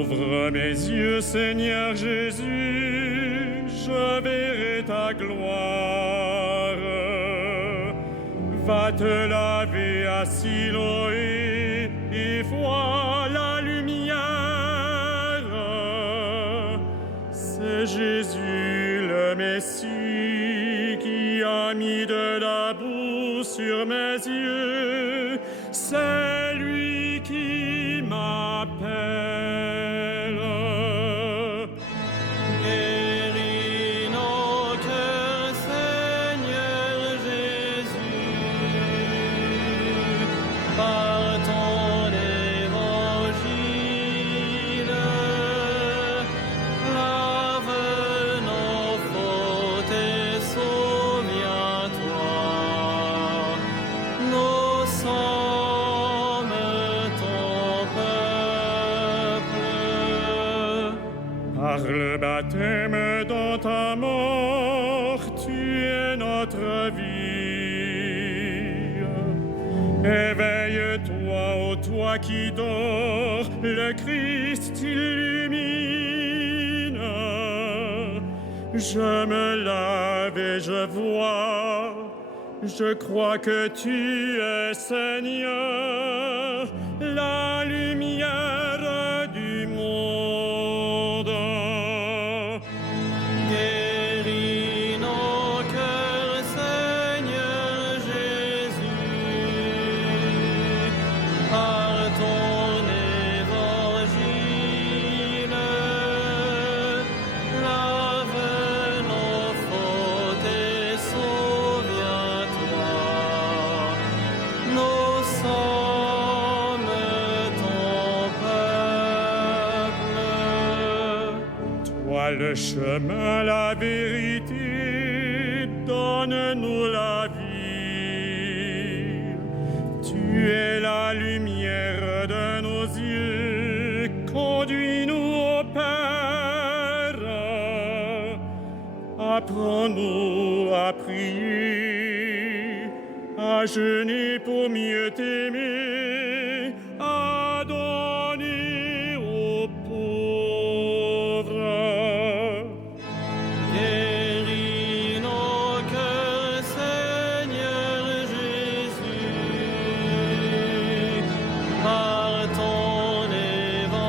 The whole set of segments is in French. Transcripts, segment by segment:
Ouvre mes yeux, Seigneur Jésus, je verrai ta gloire. Va te laver à Siloé et vois la lumière. C'est Jésus le Messie qui a mis de la boue sur mes yeux. C'est lui qui m'appelle. Guéris nos cœurs, Seigneur Jésus, par ton évangile. Lave nos fautes et souviens-toi, nous sommes ton peuple. Par le baptême dans ta mort, tu es notre vie. Éveille-toi, ô toi qui dors, le Christ t'illumine. Je me lave et je vois, je crois que tu es Seigneur, la lumière du monde. Guéris nos cœurs, Seigneur Jésus, par ton évangile. Lave nos fautes et souviens-toi, nous sommes ton peuple. Toi le chemin, la vérité, donne-nous la vie. Tu es la lumière de nos yeux, conduis-nous au Père. Apprends-nous à prier, à jeûner pour mieux t'aimer, à donner aux pauvres. Guéris nos cœurs, Seigneur Jésus, par ton évangile.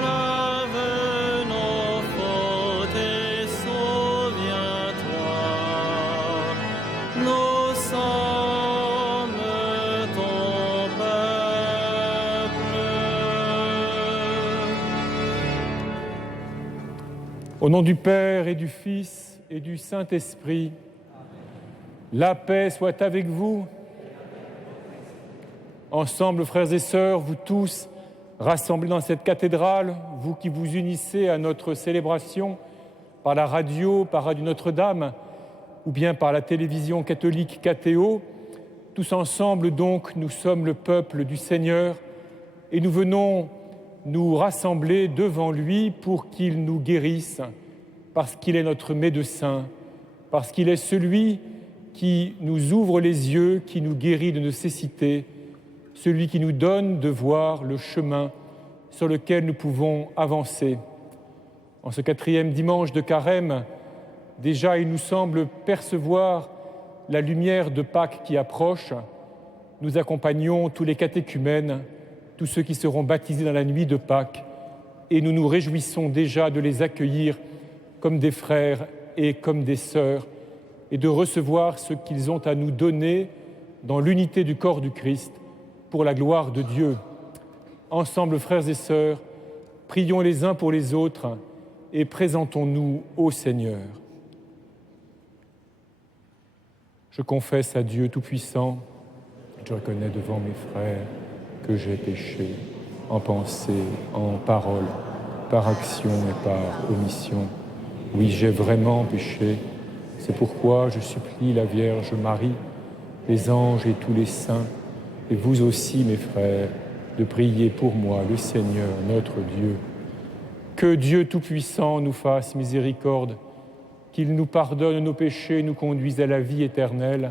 Lave nos fautes et souviens-toi, nous sommes ton peuple. Au nom du Père et du Fils et du Saint-Esprit, la paix soit avec vous. Ensemble, frères et sœurs, vous tous rassemblés dans cette cathédrale, vous qui vous unissez à notre célébration par la radio, par Radio Notre-Dame, ou bien par la télévision catholique KTO, tous ensemble donc, nous sommes le peuple du Seigneur et nous venons nous rassembler devant lui pour qu'il nous guérisse, parce qu'il est notre médecin, parce qu'il est celui qui nous ouvre les yeux, qui nous guérit de nos cécités, celui qui nous donne de voir le chemin sur lequel nous pouvons avancer. En ce 4e dimanche de Carême, déjà il nous semble percevoir la lumière de Pâques qui approche. Nous accompagnons tous les catéchumènes, tous ceux qui seront baptisés dans la nuit de Pâques, et nous nous réjouissons déjà de les accueillir comme des frères et comme des sœurs, et de recevoir ce qu'ils ont à nous donner dans l'unité du corps du Christ, pour la gloire de Dieu. Ensemble, frères et sœurs, prions les uns pour les autres et présentons-nous au Seigneur. Je confesse à Dieu Tout-Puissant, je reconnais devant mes frères que j'ai péché en pensée, en parole, par action et par omission. Oui, j'ai vraiment péché. C'est pourquoi je supplie la Vierge Marie, les anges et tous les saints, et vous aussi, mes frères, de prier pour moi, le Seigneur, notre Dieu. Que Dieu Tout-Puissant nous fasse miséricorde, qu'il nous pardonne nos péchés et nous conduise à la vie éternelle.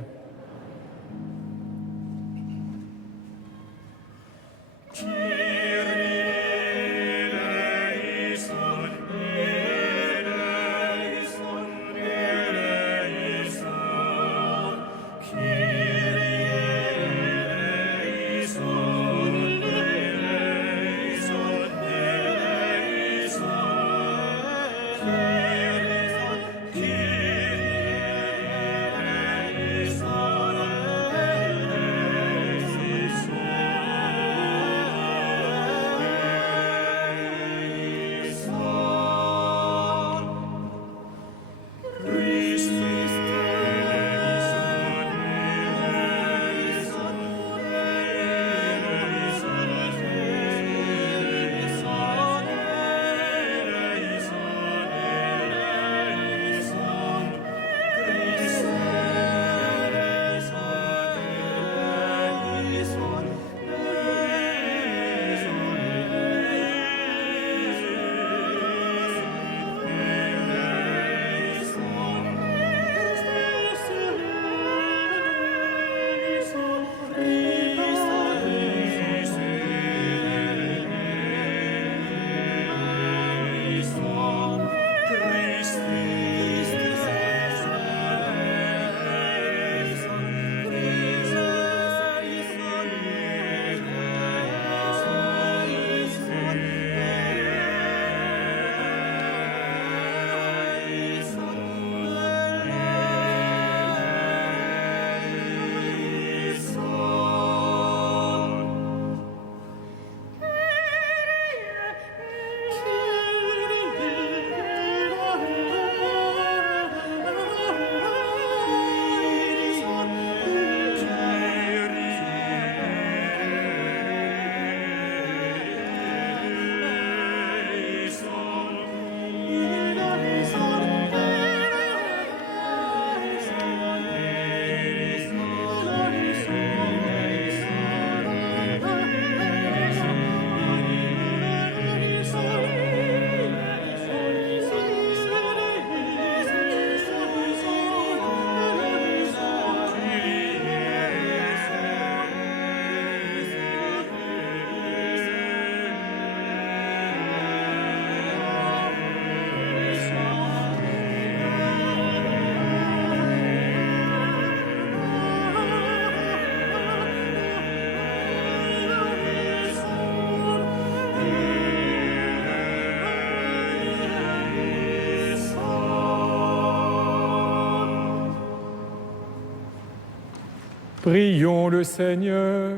Prions le Seigneur.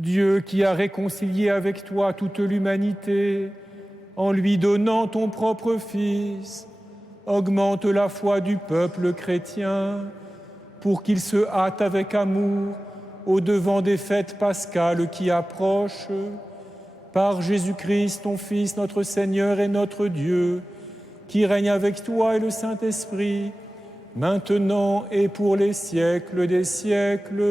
Dieu qui a réconcilié avec toi toute l'humanité, en lui donnant ton propre Fils, augmente la foi du peuple chrétien, pour qu'il se hâte avec amour au-devant des fêtes pascales qui approchent. Par Jésus-Christ, ton Fils, notre Seigneur et notre Dieu, qui règne avec toi et le Saint-Esprit, maintenant et pour les siècles des siècles.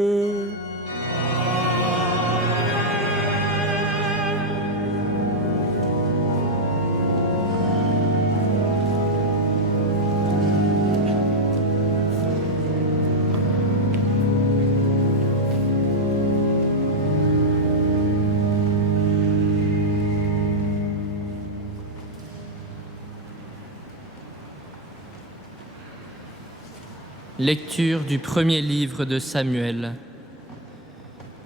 Lecture du premier livre de Samuel.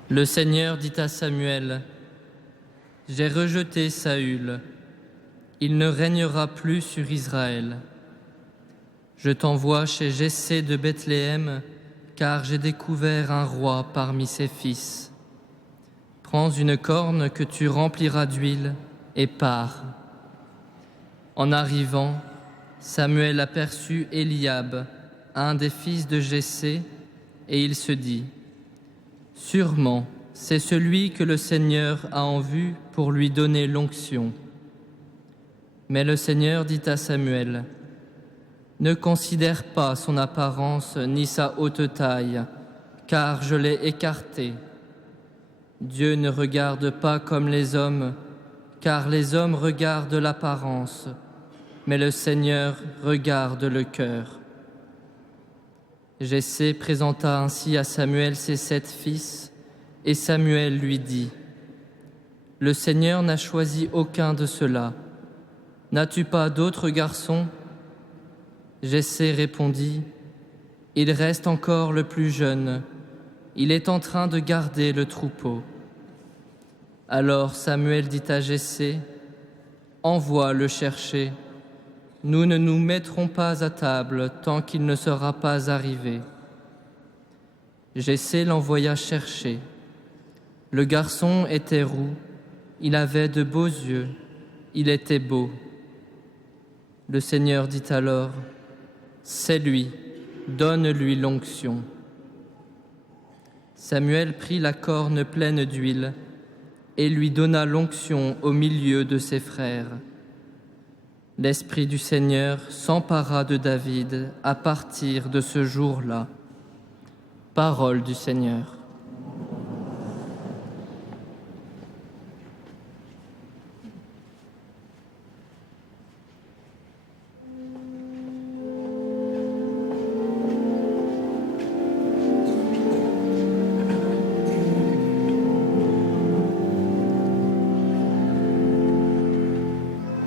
Le Seigneur dit à Samuel : « J'ai rejeté Saül, il ne régnera plus sur Israël. Je t'envoie chez Jessé de Bethléem, car j'ai découvert un roi parmi ses fils. Prends une corne que tu rempliras d'huile et pars. » En arrivant, Samuel aperçut Eliab, un des fils de Jessé, et il se dit : « Sûrement, c'est celui que le Seigneur a en vue pour lui donner l'onction. » Mais le Seigneur dit à Samuel : « Ne considère pas son apparence ni sa haute taille, car je l'ai écarté. Dieu ne regarde pas comme les hommes, car les hommes regardent l'apparence, mais le Seigneur regarde le cœur. » Jessé présenta ainsi à Samuel ses 7 fils, et Samuel lui dit : « Le Seigneur n'a choisi aucun de ceux-là. N'as-tu pas d'autres garçons ? » Jessé répondit : « Il reste encore le plus jeune. Il est en train de garder le troupeau. » Alors Samuel dit à Jessé : « Envoie le chercher. Nous ne nous mettrons pas à table tant qu'il ne sera pas arrivé. » Jessé l'envoya chercher. Le garçon était roux, il avait de beaux yeux, il était beau. Le Seigneur dit alors : « C'est lui, donne-lui l'onction. » Samuel prit la corne pleine d'huile et lui donna l'onction au milieu de ses frères. L'Esprit du Seigneur s'empara de David à partir de ce jour-là. Parole du Seigneur.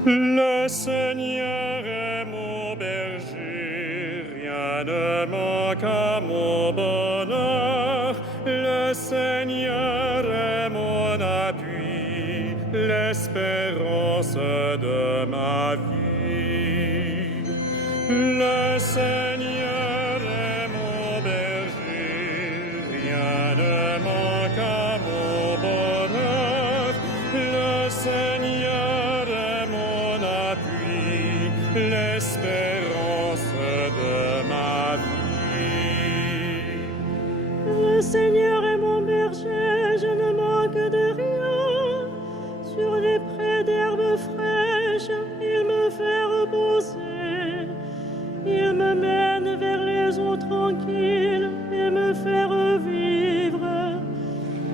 Le Seigneur est mon berger, rien ne manque à mon bonheur. Le Seigneur est mon appui, l'espérance de ma vie. Le Seigneur est mon berger, rien ne manque à mon bonheur. Le Seigneur est mon appui, l'espérance de ma vie. Le Seigneur est mon berger, je ne manque de rien. Sur les prés d'herbes fraîches, il me fait reposer. Il me mène vers les eaux tranquilles et me fait revivre.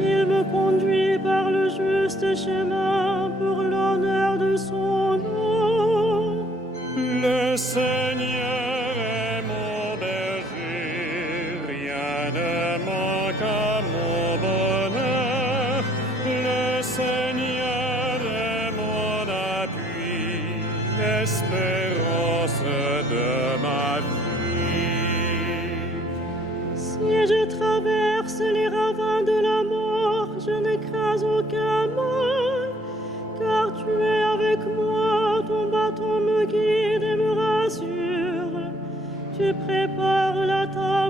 Il me conduit par le juste chemin pour l'honneur de son nom. Le Seigneur est mon berger, rien ne manque à mon bonheur. Le Seigneur est mon appui, l'espérance de ma vie. Si je traverse les ravins de la mort, je ne crains aucun mal, car tu es avec moi, ton bâton me guide et me rassure. Tu prépares la table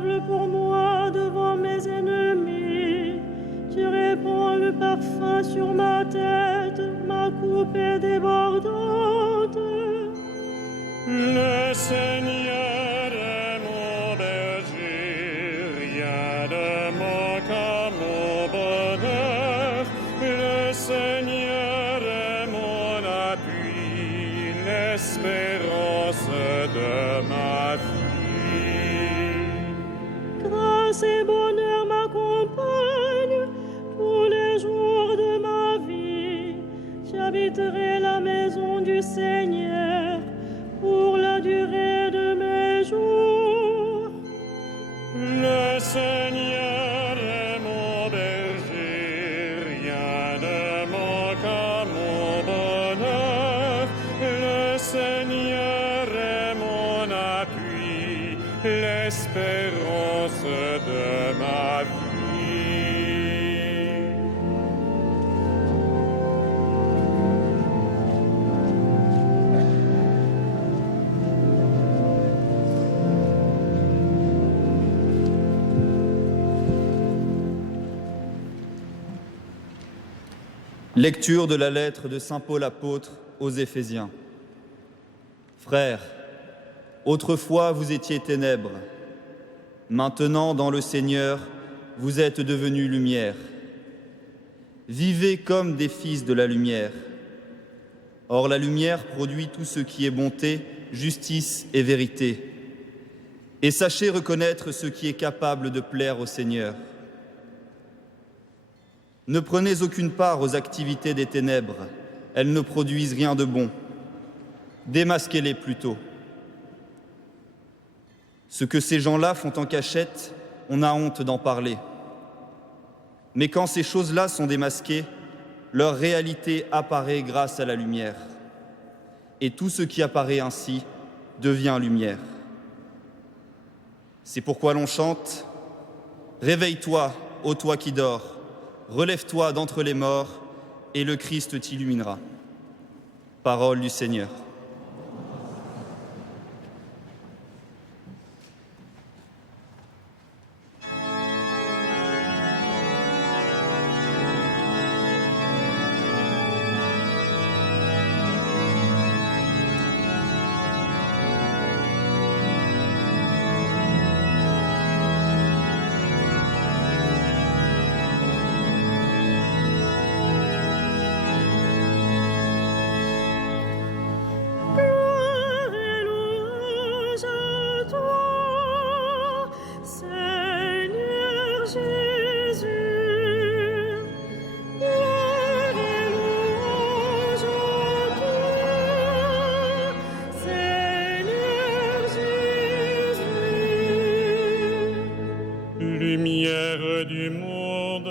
l'espérance de ma vie. Lecture de la lettre de saint Paul apôtre aux Éphésiens. Frères, autrefois vous étiez ténèbres, maintenant dans le Seigneur vous êtes devenus lumière. Vivez comme des fils de la lumière. Or la lumière produit tout ce qui est bonté, justice et vérité. Et sachez reconnaître ce qui est capable de plaire au Seigneur. Ne prenez aucune part aux activités des ténèbres, elles ne produisent rien de bon. Démasquez-les plutôt. Ce que ces gens-là font en cachette, on a honte d'en parler. Mais quand ces choses-là sont démasquées, leur réalité apparaît grâce à la lumière. Et tout ce qui apparaît ainsi devient lumière. C'est pourquoi l'on chante « Réveille-toi, ô toi qui dors !» Relève-toi d'entre les morts, et le Christ t'illuminera. Parole du Seigneur. Lumière du monde,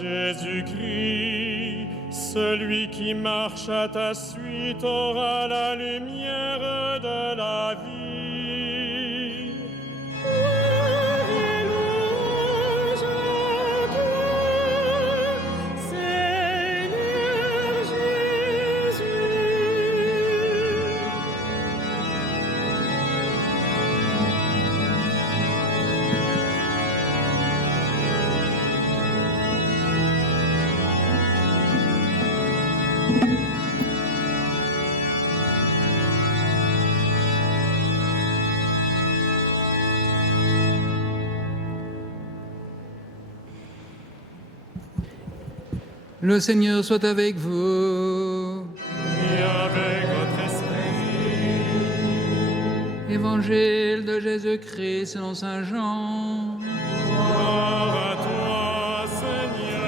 Jésus-Christ, celui qui marche à ta suite aura la lumière de la vie. Le Seigneur soit avec vous. Et avec votre esprit. Évangile de Jésus-Christ selon saint Jean. Gloire à toi, Seigneur.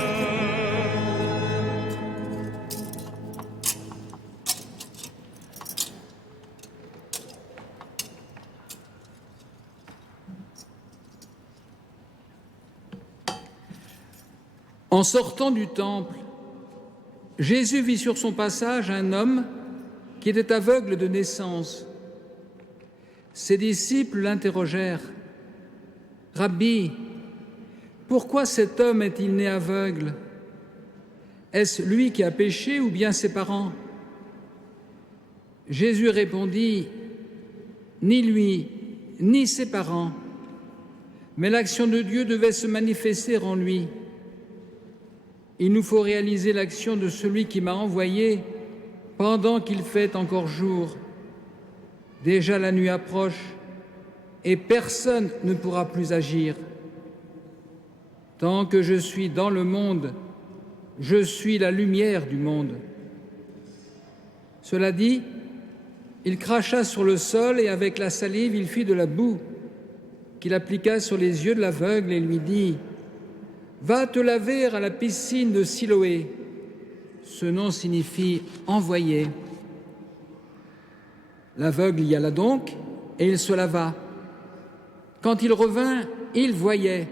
En sortant du temple, Jésus vit sur son passage un homme qui était aveugle de naissance. Ses disciples l'interrogèrent. « Rabbi, pourquoi cet homme est-il né aveugle? Est-ce lui qui a péché ou bien ses parents ?» Jésus répondit, « Ni lui, ni ses parents, mais l'action de Dieu devait se manifester en lui. Il nous faut réaliser l'action de celui qui m'a envoyé pendant qu'il fait encore jour. Déjà la nuit approche et personne ne pourra plus agir. Tant que je suis dans le monde, je suis la lumière du monde. » Cela dit, il cracha sur le sol et avec la salive, il fit de la boue qu'il appliqua sur les yeux de l'aveugle et lui dit « Va te laver à la piscine de Siloé. » Ce nom signifie « envoyé ». L'aveugle y alla donc et il se lava. Quand il revint, il voyait.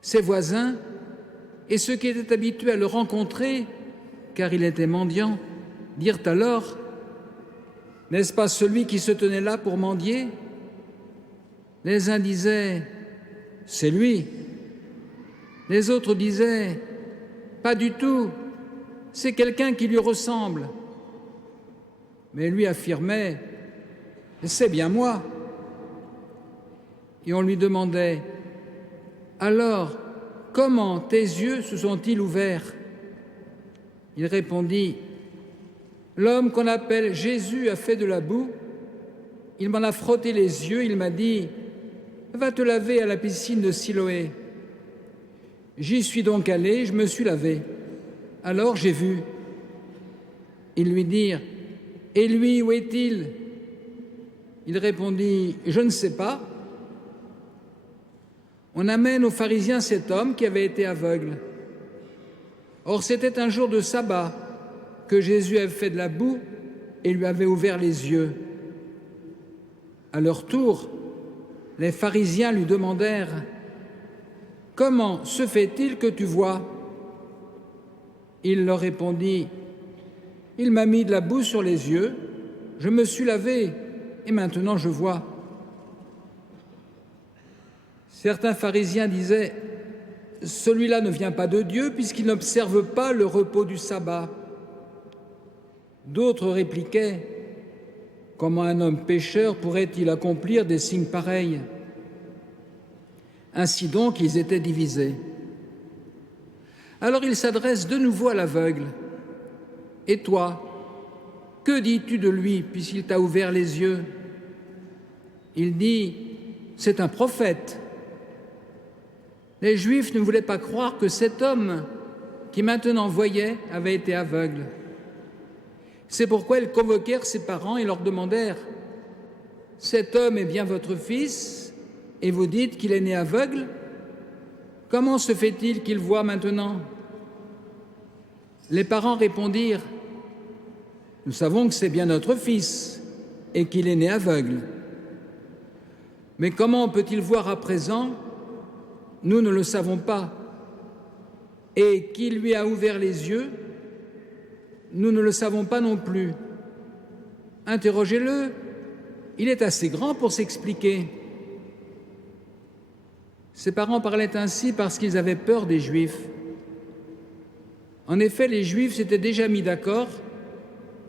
Ses voisins et ceux qui étaient habitués à le rencontrer, car il était mendiant, dirent alors « N'est-ce pas celui qui se tenait là pour mendier ? Les uns disaient « C'est lui ». Les autres disaient « Pas du tout, c'est quelqu'un qui lui ressemble ». Mais lui affirmait « C'est bien moi ». Et on lui demandait « Alors, comment tes yeux se sont-ils ouverts ?» Il répondit « L'homme qu'on appelle Jésus a fait de la boue, il m'en a frotté les yeux, il m'a dit « Va te laver à la piscine de Siloé ». J'y suis donc allé, je me suis lavé. Alors j'ai vu. Ils lui dirent « Et lui, où est-il » Il répondit « Je ne sais pas ». On amène aux pharisiens cet homme qui avait été aveugle. Or, c'était un jour de sabbat que Jésus avait fait de la boue et lui avait ouvert les yeux. À leur tour, les pharisiens lui demandèrent « Comment se fait-il que tu vois ?» Il leur répondit « Il m'a mis de la boue sur les yeux, je me suis lavé et maintenant je vois. » Certains pharisiens disaient « Celui-là ne vient pas de Dieu puisqu'il n'observe pas le repos du sabbat. » D'autres répliquaient « Comment un homme pécheur pourrait-il accomplir des signes pareils ?» Ainsi donc, ils étaient divisés. Alors il s'adresse de nouveau à l'aveugle. « Et toi, que dis-tu de lui puisqu'il t'a ouvert les yeux ?» Il dit « C'est un prophète. » Les Juifs ne voulaient pas croire que cet homme, qui maintenant voyait, avait été aveugle. C'est pourquoi ils convoquèrent ses parents et leur demandèrent « Cet homme est bien votre fils, et vous dites qu'il est né aveugle ? Comment se fait-il qu'il voit maintenant ?» Les parents répondirent « Nous savons que c'est bien notre fils, et qu'il est né aveugle. Mais comment peut-il voir à présent ? Nous ne le savons pas. Et qui lui a ouvert les yeux ? Nous ne le savons pas non plus. Interrogez-le, il est assez grand pour s'expliquer. » Ses parents parlaient ainsi parce qu'ils avaient peur des Juifs. En effet, les Juifs s'étaient déjà mis d'accord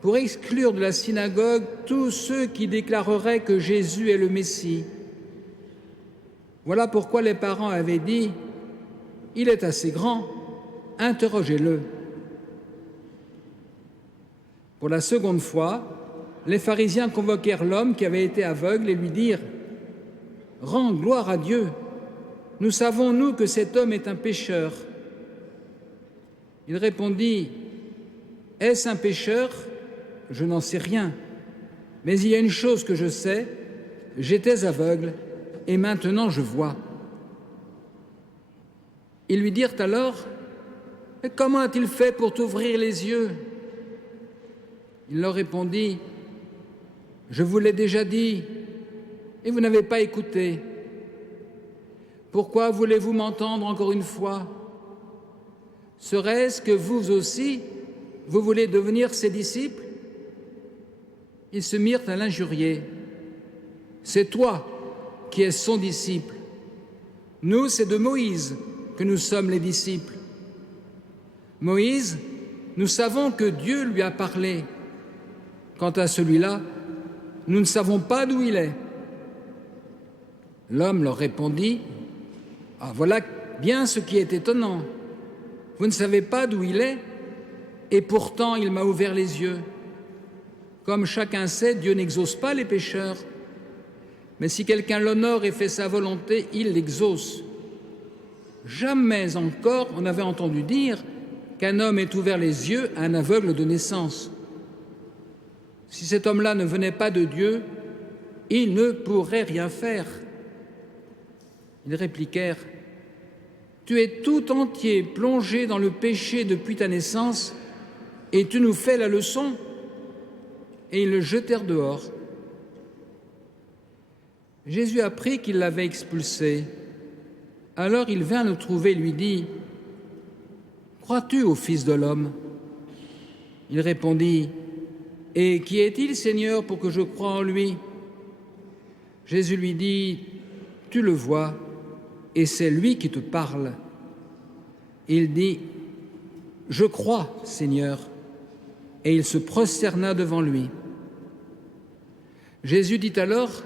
pour exclure de la synagogue tous ceux qui déclareraient que Jésus est le Messie. Voilà pourquoi les parents avaient dit « Il est assez grand, interrogez-le ». Pour la seconde fois, les pharisiens convoquèrent l'homme qui avait été aveugle et lui dirent « Rends gloire à Dieu, nous savons, nous, que cet homme est un pécheur. » Il répondit « Est-ce un pécheur ? Je n'en sais rien. Mais il y a une chose que je sais, j'étais aveugle et maintenant je vois. » Ils lui dirent alors « Comment a-t-il fait pour t'ouvrir les yeux ?» Il leur répondit « Je vous l'ai déjà dit et vous n'avez pas écouté. Pourquoi voulez-vous m'entendre encore une fois ? Serait-ce que vous aussi, vous voulez devenir ses disciples ?» Ils se mirent à l'injurier. « C'est toi qui es son disciple. Nous, c'est de Moïse que nous sommes les disciples. Moïse, nous savons que Dieu lui a parlé. Quant à celui-là, nous ne savons pas d'où il est. » L'homme leur répondit « Ah, voilà bien ce qui est étonnant. Vous ne savez pas d'où il est, et pourtant il m'a ouvert les yeux. Comme chacun sait, Dieu n'exauce pas les pécheurs. Mais si quelqu'un l'honore et fait sa volonté, il l'exauce. Jamais encore on n'avait entendu dire qu'un homme ait ouvert les yeux à un aveugle de naissance. Si cet homme-là ne venait pas de Dieu, il ne pourrait rien faire. » Ils répliquèrent « Tu es tout entier plongé dans le péché depuis ta naissance, et tu nous fais la leçon ?» Et ils le jetèrent dehors. Jésus apprit qu'il l'avait expulsé. Alors il vint le trouver et lui dit « Crois-tu au Fils de l'homme » Il répondit « Et qui est-il, Seigneur, pour que je croie en lui » Jésus lui dit tu le vois, et c'est lui qui te parle. Il dit, « Je crois, Seigneur », et il se prosterna devant lui. Jésus dit alors,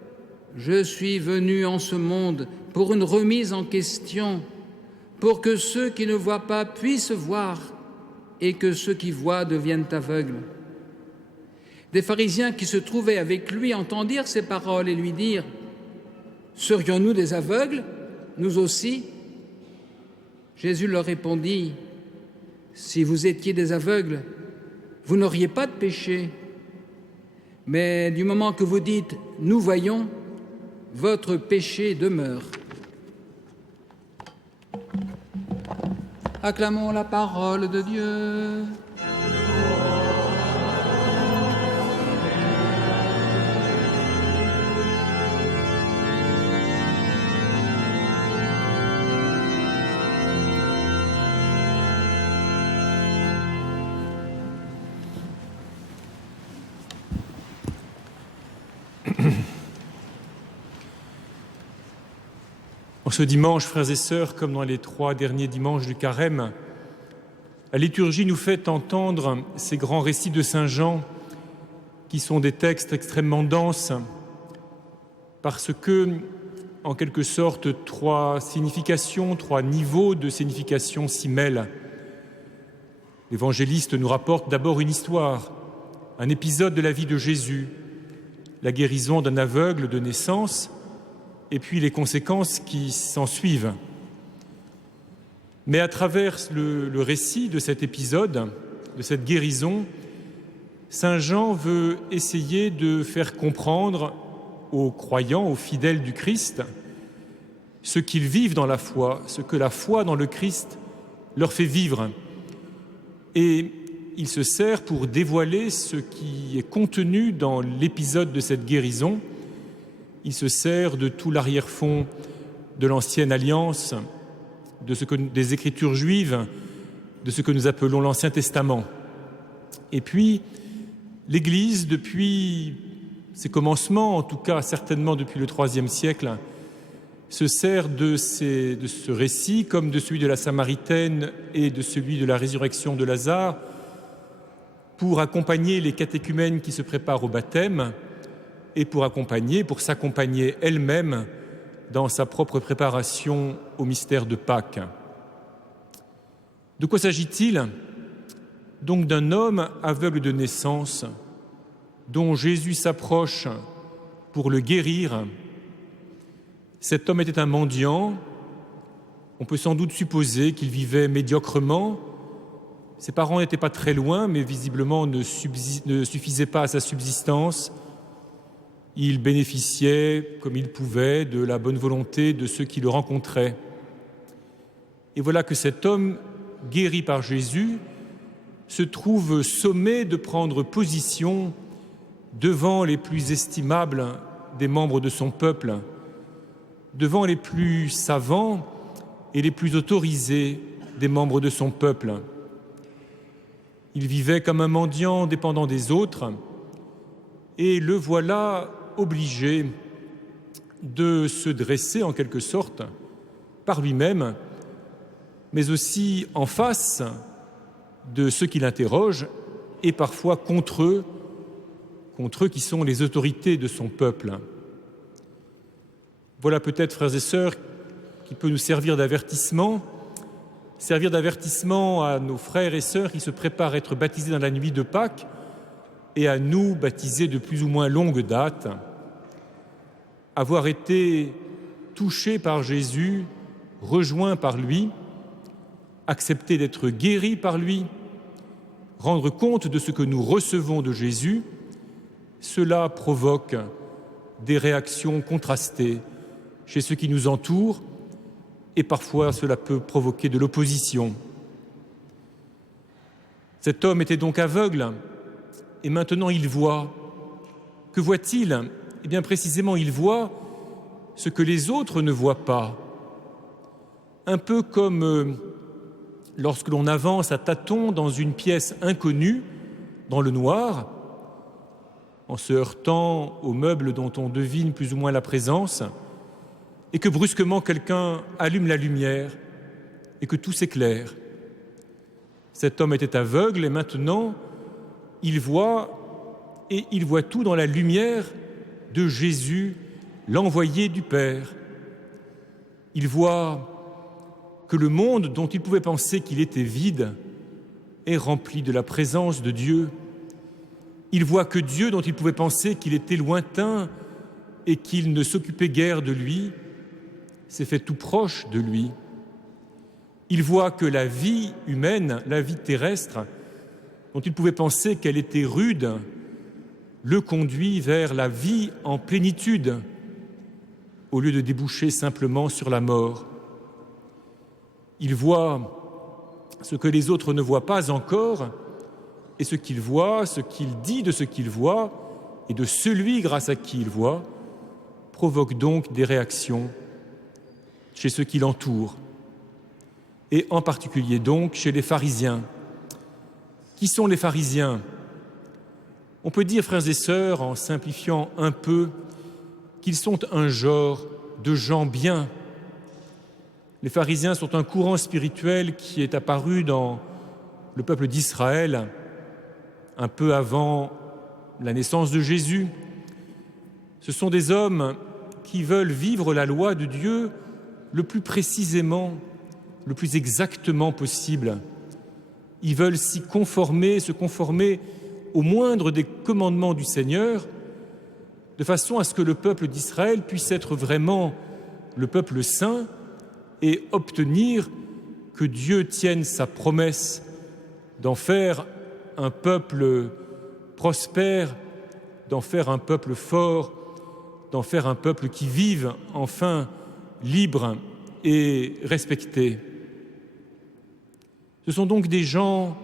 « Je suis venu en ce monde pour une remise en question, pour que ceux qui ne voient pas puissent voir et que ceux qui voient deviennent aveugles. » Des pharisiens qui se trouvaient avec lui entendirent ces paroles et lui dirent, « Serions-nous des aveugles, nous aussi ?» Jésus leur répondit, « Si vous étiez des aveugles, vous n'auriez pas de péché. Mais du moment que vous dites « nous voyons », votre péché demeure. » Acclamons la parole de Dieu. En ce dimanche, frères et sœurs, comme dans les 3 derniers dimanches du Carême, la liturgie nous fait entendre ces grands récits de Saint Jean qui sont des textes extrêmement denses parce que, en quelque sorte, 3 significations, 3 niveaux de signification s'y mêlent. L'évangéliste nous rapporte d'abord une histoire, un épisode de la vie de Jésus, la guérison d'un aveugle de naissance, et puis les conséquences qui s'en suivent. Mais à travers le récit de cet épisode, de cette guérison, Saint Jean veut essayer de faire comprendre aux croyants, aux fidèles du Christ, ce qu'ils vivent dans la foi, ce que la foi dans le Christ leur fait vivre. Et il se sert pour dévoiler ce qui est contenu dans l'épisode de cette guérison. Il se sert de tout l'arrière-fond de l'ancienne alliance, des Écritures juives, de ce que nous appelons l'Ancien Testament. Et puis, l'Église, depuis ses commencements, en tout cas certainement depuis le IIIe siècle, se sert de ce récit, comme de celui de la Samaritaine et de celui de la résurrection de Lazare, pour accompagner les catéchumènes qui se préparent au baptême, et pour s'accompagner elle-même dans sa propre préparation au mystère de Pâques. De quoi s'agit-il ? Donc d'un homme aveugle de naissance, dont Jésus s'approche pour le guérir. Cet homme était un mendiant. On peut sans doute supposer qu'il vivait médiocrement. Ses parents n'étaient pas très loin, mais visiblement ne suffisaient pas à sa subsistance. Il bénéficiait, comme il pouvait, de la bonne volonté de ceux qui le rencontraient. Et voilà que cet homme, guéri par Jésus, se trouve sommé de prendre position devant les plus estimables des membres de son peuple, devant les plus savants et les plus autorisés des membres de son peuple. Il vivait comme un mendiant dépendant des autres, et le voilà obligé de se dresser en quelque sorte par lui-même, mais aussi en face de ceux qui l'interrogent et parfois contre eux qui sont les autorités de son peuple. Voilà peut-être, frères et sœurs, qui peut nous servir d'avertissement à nos frères et sœurs qui se préparent à être baptisés dans la nuit de Pâques et à nous, baptisés de plus ou moins longue date. Avoir été touchés par Jésus, rejoints par lui, accepter d'être guéris par lui, rendre compte de ce que nous recevons de Jésus, cela provoque des réactions contrastées chez ceux qui nous entourent et parfois cela peut provoquer de l'opposition. Cet homme était donc aveugle et maintenant il voit. Que voit-il ? Eh bien précisément, il voit ce que les autres ne voient pas. Un peu comme lorsque l'on avance à tâtons dans une pièce inconnue, dans le noir, en se heurtant aux meubles dont on devine plus ou moins la présence, et que brusquement quelqu'un allume la lumière et que tout s'éclaire. Cet homme était aveugle et maintenant il voit, et il voit tout dans la lumière de Jésus, l'envoyé du Père. Il voit que le monde dont il pouvait penser qu'il était vide est rempli de la présence de Dieu. Il voit que Dieu, dont il pouvait penser qu'il était lointain et qu'il ne s'occupait guère de lui, s'est fait tout proche de lui. Il voit que la vie humaine, la vie terrestre, dont il pouvait penser qu'elle était rude, le conduit vers la vie en plénitude, au lieu de déboucher simplement sur la mort. Il voit ce que les autres ne voient pas encore, et ce qu'il voit, ce qu'il dit de ce qu'il voit, et de celui grâce à qui il voit, provoque donc des réactions chez ceux qui l'entourent, et en particulier donc chez les pharisiens. Qui sont les pharisiens ? On peut dire, frères et sœurs, en simplifiant un peu, qu'ils sont un genre de gens bien. Les pharisiens sont un courant spirituel qui est apparu dans le peuple d'Israël un peu avant la naissance de Jésus. Ce sont des hommes qui veulent vivre la loi de Dieu le plus précisément, le plus exactement possible. Ils veulent s'y conformer, se conformer au moindre des commandements du Seigneur, de façon à ce que le peuple d'Israël puisse être vraiment le peuple saint et obtenir que Dieu tienne sa promesse d'en faire un peuple prospère, d'en faire un peuple fort, d'en faire un peuple qui vive enfin libre et respecté. Ce sont donc des gens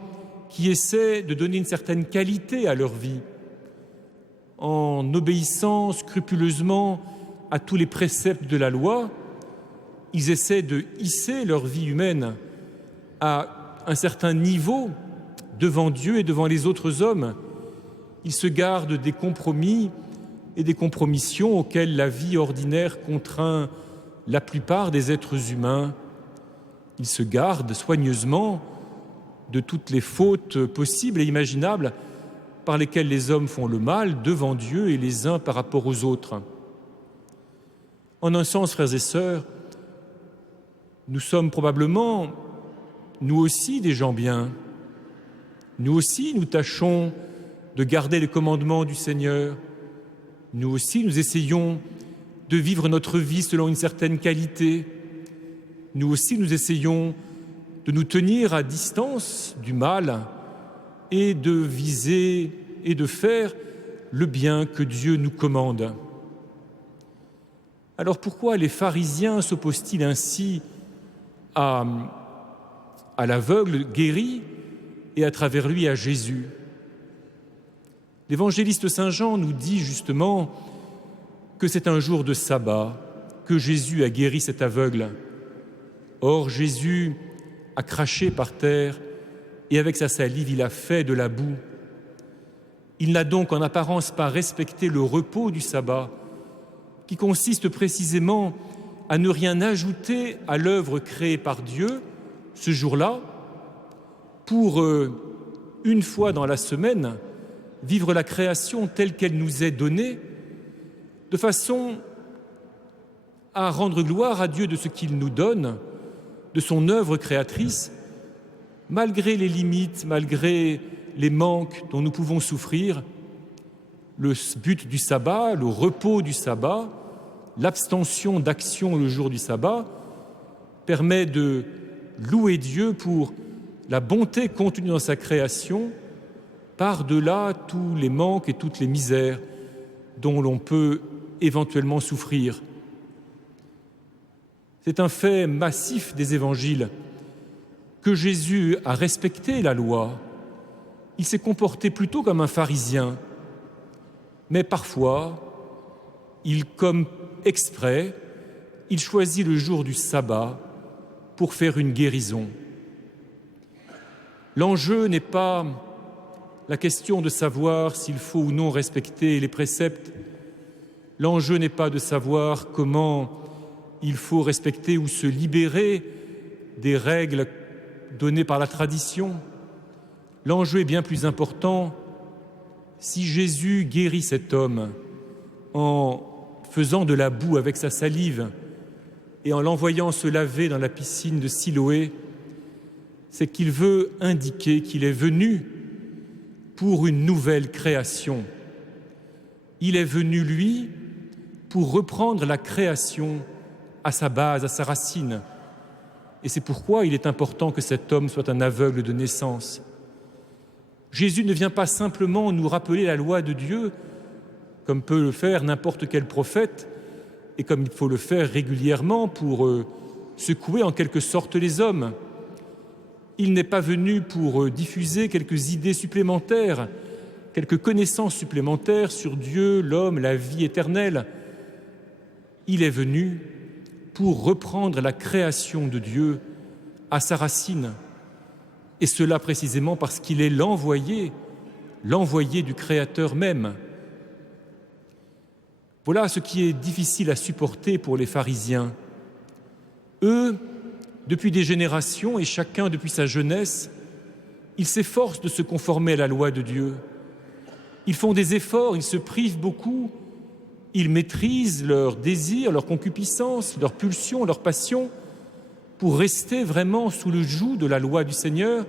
qui essaient de donner une certaine qualité à leur vie, en obéissant scrupuleusement à tous les préceptes de la loi. Ils essaient de hisser leur vie humaine à un certain niveau devant Dieu et devant les autres hommes. Ils se gardent des compromis et des compromissions auxquels la vie ordinaire contraint la plupart des êtres humains. Ils se gardent soigneusement de toutes les fautes possibles et imaginables par lesquelles les hommes font le mal devant Dieu et les uns par rapport aux autres. En un sens, frères et sœurs, nous sommes probablement, nous aussi, des gens bien. Nous aussi, nous tâchons de garder les commandements du Seigneur. Nous aussi, nous essayons de vivre notre vie selon une certaine qualité. Nous aussi, nous essayons de nous tenir à distance du mal et de viser et de faire le bien que Dieu nous commande. Alors pourquoi les pharisiens s'opposent-ils ainsi à l'aveugle guéri et à travers lui à Jésus ? L'évangéliste Saint Jean nous dit justement que c'est un jour de sabbat que Jésus a guéri cet aveugle. Or, Jésus a craché par terre et avec sa salive, il a fait de la boue. Il n'a donc en apparence pas respecté le repos du sabbat, qui consiste précisément à ne rien ajouter à l'œuvre créée par Dieu ce jour-là, pour une fois dans la semaine, vivre la création telle qu'elle nous est donnée, de façon à rendre gloire à Dieu de ce qu'il nous donne, de son œuvre créatrice, malgré les limites, malgré les manques dont nous pouvons souffrir. Le but du sabbat, le repos du sabbat, l'abstention d'action le jour du sabbat, permet de louer Dieu pour la bonté contenue dans sa création, par-delà tous les manques et toutes les misères dont l'on peut éventuellement souffrir. C'est un fait massif des évangiles que Jésus a respecté la loi. Il s'est comporté plutôt comme un pharisien, mais parfois, comme exprès, il choisit le jour du sabbat pour faire une guérison. L'enjeu n'est pas la question de savoir s'il faut ou non respecter les préceptes. L'enjeu n'est pas de savoir comment il faut respecter ou se libérer des règles données par la tradition. L'enjeu est bien plus important. Si Jésus guérit cet homme en faisant de la boue avec sa salive et en l'envoyant se laver dans la piscine de Siloé, c'est qu'il veut indiquer qu'il est venu pour une nouvelle création. Il est venu, lui, pour reprendre la création à sa base, à sa racine. Et c'est pourquoi il est important que cet homme soit un aveugle de naissance. Jésus ne vient pas simplement nous rappeler la loi de Dieu, comme peut le faire n'importe quel prophète, et comme il faut le faire régulièrement pour secouer en quelque sorte les hommes. Il n'est pas venu pour diffuser quelques idées supplémentaires, quelques connaissances supplémentaires sur Dieu, l'homme, la vie éternelle. Il est venu pour reprendre la création de Dieu à sa racine, et cela précisément parce qu'il est l'envoyé du Créateur même. Voilà ce qui est difficile à supporter pour les pharisiens. Eux, depuis des générations et chacun depuis sa jeunesse, ils s'efforcent de se conformer à la loi de Dieu. Ils font des efforts, ils se privent beaucoup, ils maîtrisent leurs désirs, leurs concupiscences, leurs pulsions, leurs passions, pour rester vraiment sous le joug de la loi du Seigneur,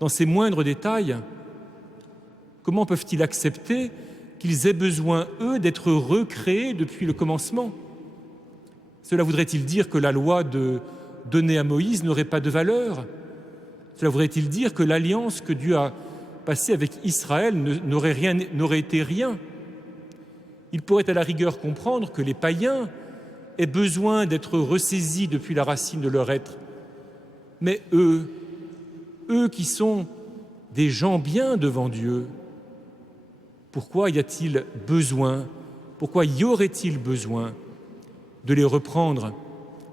dans ses moindres détails. Comment peuvent-ils accepter qu'ils aient besoin, eux, d'être recréés depuis le commencement? Cela voudrait-il dire que la loi donnée à Moïse n'aurait pas de valeur? Cela voudrait-il dire que l'alliance que Dieu a passée avec Israël n'aurait été rien? Il pourrait à la rigueur comprendre que les païens aient besoin d'être ressaisis depuis la racine de leur être. Mais eux qui sont des gens bien devant Dieu, pourquoi y a-t-il besoin, pourquoi y aurait-il besoin de les reprendre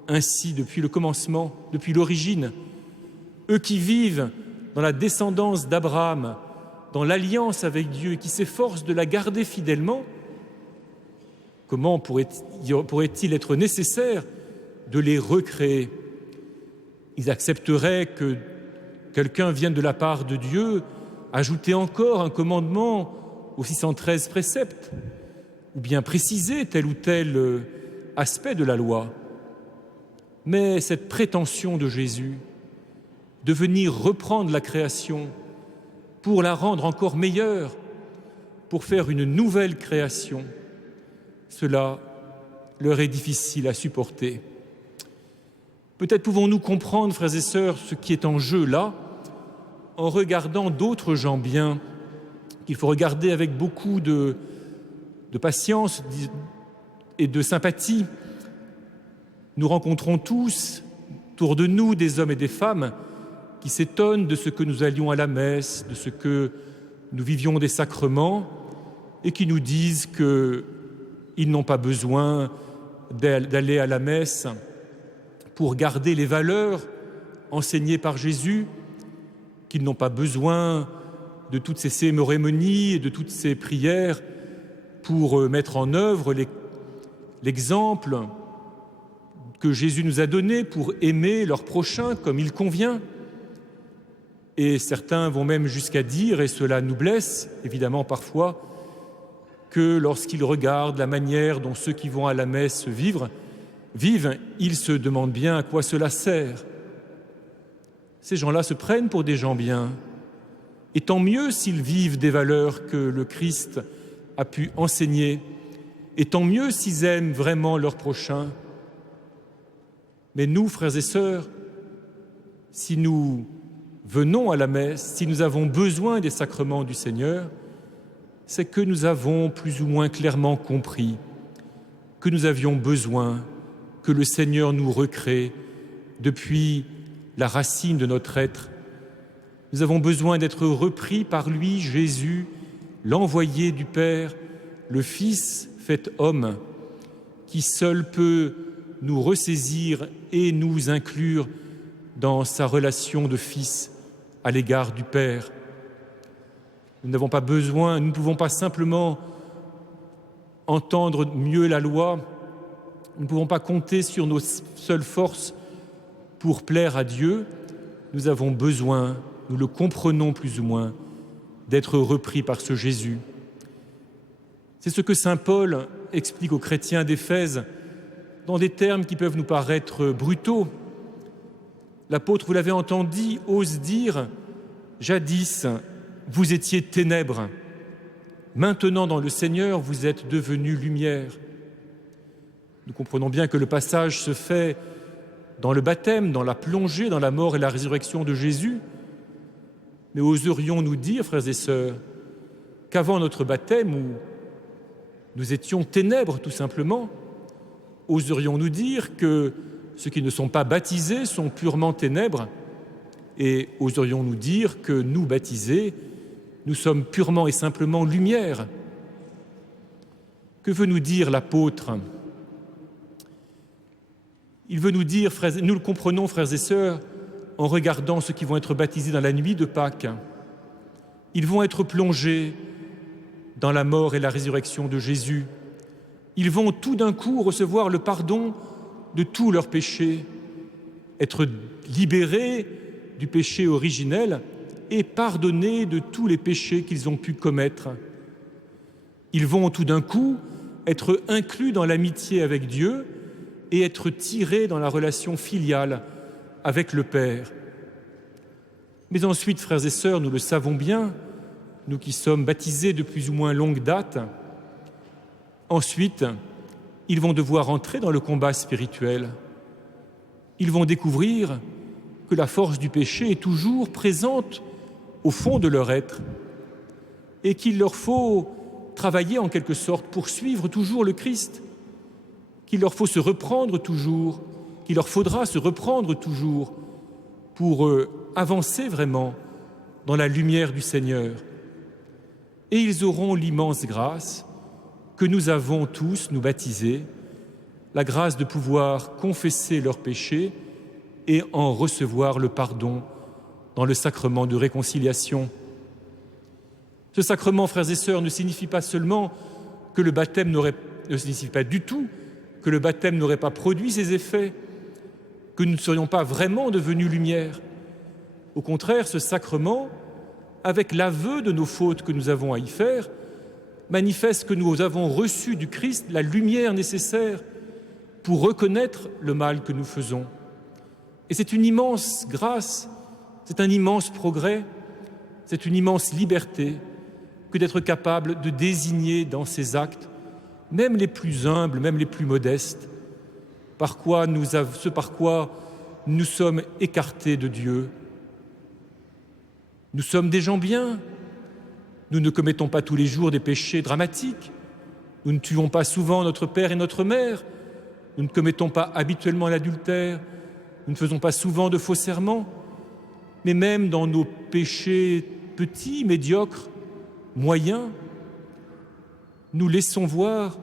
ainsi depuis le commencement, depuis l'origine? Eux qui vivent dans la descendance d'Abraham, dans l'alliance avec Dieu, qui s'efforcent de la garder fidèlement, comment pourrait-il être nécessaire de les recréer? Ils accepteraient que quelqu'un vienne de la part de Dieu ajouter encore un commandement aux 613 préceptes, ou bien préciser tel ou tel aspect de la loi. Mais cette prétention de Jésus de venir reprendre la création pour la rendre encore meilleure, pour faire une nouvelle création, cela leur est difficile à supporter. Peut-être pouvons-nous comprendre, frères et sœurs, ce qui est en jeu là, en regardant d'autres gens bien, qu'il faut regarder avec beaucoup de patience et de sympathie. Nous rencontrons tous, autour de nous, des hommes et des femmes qui s'étonnent de ce que nous allions à la messe, de ce que nous vivions des sacrements, et qui nous disent qu'ils n'ont pas besoin d'aller à la messe pour garder les valeurs enseignées par Jésus, qu'ils n'ont pas besoin de toutes ces cérémonies et de toutes ces prières pour mettre en œuvre l'exemple que Jésus nous a donné pour aimer leur prochain comme il convient. Et certains vont même jusqu'à dire, et cela nous blesse évidemment parfois, que lorsqu'ils regardent la manière dont ceux qui vont à la messe vivent, ils se demandent bien à quoi cela sert. Ces gens-là se prennent pour des gens bien. Et tant mieux s'ils vivent des valeurs que le Christ a pu enseigner, et tant mieux s'ils aiment vraiment leur prochain. Mais nous, frères et sœurs, si nous venons à la messe, si nous avons besoin des sacrements du Seigneur, c'est que nous avons plus ou moins clairement compris que nous avions besoin que le Seigneur nous recrée depuis la racine de notre être. Nous avons besoin d'être repris par lui, Jésus, l'envoyé du Père, le Fils fait homme, qui seul peut nous ressaisir et nous inclure dans sa relation de fils à l'égard du Père. Nous n'avons pas besoin, nous ne pouvons pas simplement entendre mieux la loi Nous ne pouvons pas compter sur nos seules forces pour plaire à Dieu. Nous avons besoin, nous le comprenons plus ou moins, d'être repris par ce Jésus. C'est ce que saint Paul explique aux chrétiens d'Éphèse dans des termes qui peuvent nous paraître brutaux. L'apôtre, vous l'avez entendu, ose dire « Jadis, vous étiez ténèbres. Maintenant, dans le Seigneur, vous êtes devenus lumière. » Nous comprenons bien que le passage se fait dans le baptême, dans la plongée, dans la mort et la résurrection de Jésus. Mais oserions-nous dire, frères et sœurs, qu'avant notre baptême, où nous étions ténèbres tout simplement, oserions-nous dire que ceux qui ne sont pas baptisés sont purement ténèbres, et oserions-nous dire que nous, baptisés, nous sommes purement et simplement lumière? Que veut nous dire l'apôtre? Il veut nous dire, nous le comprenons, frères et sœurs, en regardant ceux qui vont être baptisés dans la nuit de Pâques. Ils vont être plongés dans la mort et la résurrection de Jésus. Ils vont tout d'un coup recevoir le pardon de tous leurs péchés, être libérés du péché originel et pardonnés de tous les péchés qu'ils ont pu commettre. Ils vont tout d'un coup être inclus dans l'amitié avec Dieu et être tirés dans la relation filiale avec le Père. Mais ensuite, frères et sœurs, nous le savons bien, nous qui sommes baptisés de plus ou moins longue date, ensuite, ils vont devoir entrer dans le combat spirituel. Ils vont découvrir que la force du péché est toujours présente au fond de leur être et qu'il leur faut travailler en quelque sorte pour suivre toujours le Christ, qu'il leur faut se reprendre toujours, qu'il leur faudra se reprendre toujours pour avancer vraiment dans la lumière du Seigneur. Et ils auront l'immense grâce que nous avons tous, nous baptisés, la grâce de pouvoir confesser leurs péchés et en recevoir le pardon dans le sacrement de réconciliation. Ce sacrement, frères et sœurs, ne signifie pas seulement que le baptême ne signifie pas du tout que le baptême n'aurait pas produit ses effets, que nous ne serions pas vraiment devenus lumière. Au contraire, ce sacrement, avec l'aveu de nos fautes que nous avons à y faire, manifeste que nous avons reçu du Christ la lumière nécessaire pour reconnaître le mal que nous faisons. Et c'est une immense grâce, c'est un immense progrès, c'est une immense liberté que d'être capable de désigner dans ses actes, même les plus humbles, même les plus modestes, ce par quoi nous sommes écartés de Dieu. Nous sommes des gens bien. Nous ne commettons pas tous les jours des péchés dramatiques. Nous ne tuons pas souvent notre père et notre mère. Nous ne commettons pas habituellement l'adultère. Nous ne faisons pas souvent de faux serments. Mais même dans nos péchés petits, médiocres, moyens, nous laissons voir,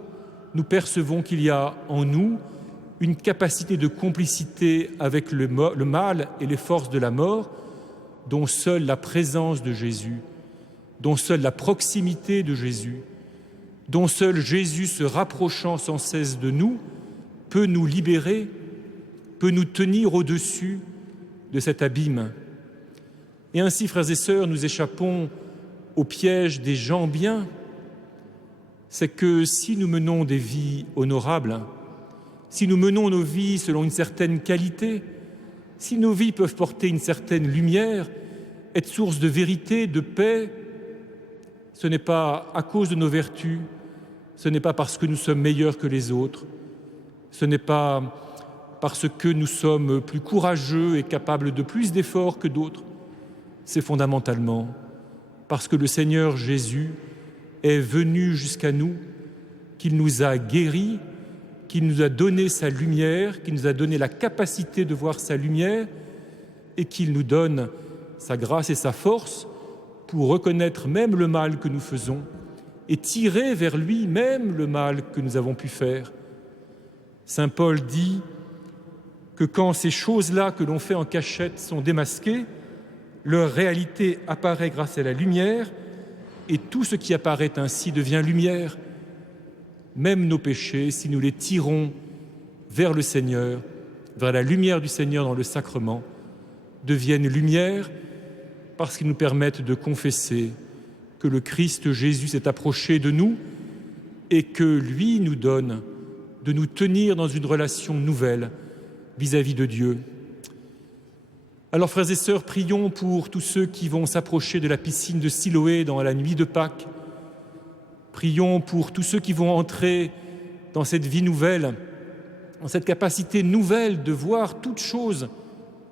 nous percevons qu'il y a en nous une capacité de complicité avec le mal et les forces de la mort, dont seule la présence de Jésus, dont seule la proximité de Jésus, dont seul Jésus se rapprochant sans cesse de nous, peut nous libérer, peut nous tenir au-dessus de cet abîme. Et ainsi, frères et sœurs, nous échappons au piège des gens bien. C'est que si nous menons des vies honorables, si nous menons nos vies selon une certaine qualité, si nos vies peuvent porter une certaine lumière, être source de vérité, de paix, ce n'est pas à cause de nos vertus, ce n'est pas parce que nous sommes meilleurs que les autres, ce n'est pas parce que nous sommes plus courageux et capables de plus d'efforts que d'autres, c'est fondamentalement parce que le Seigneur Jésus est venu jusqu'à nous, qu'il nous a guéris, qu'il nous a donné sa lumière, qu'il nous a donné la capacité de voir sa lumière et qu'il nous donne sa grâce et sa force pour reconnaître même le mal que nous faisons et tirer vers lui même le mal que nous avons pu faire. Saint Paul dit que quand ces choses-là que l'on fait en cachette sont démasquées, leur réalité apparaît grâce à la lumière et tout ce qui apparaît ainsi devient lumière. Même nos péchés, si nous les tirons vers le Seigneur, vers la lumière du Seigneur dans le sacrement, deviennent lumière parce qu'ils nous permettent de confesser que le Christ Jésus s'est approché de nous et que lui nous donne de nous tenir dans une relation nouvelle vis-à-vis de Dieu. Alors, frères et sœurs, prions pour tous ceux qui vont s'approcher de la piscine de Siloé dans la nuit de Pâques. Prions pour tous ceux qui vont entrer dans cette vie nouvelle, dans cette capacité nouvelle de voir toutes choses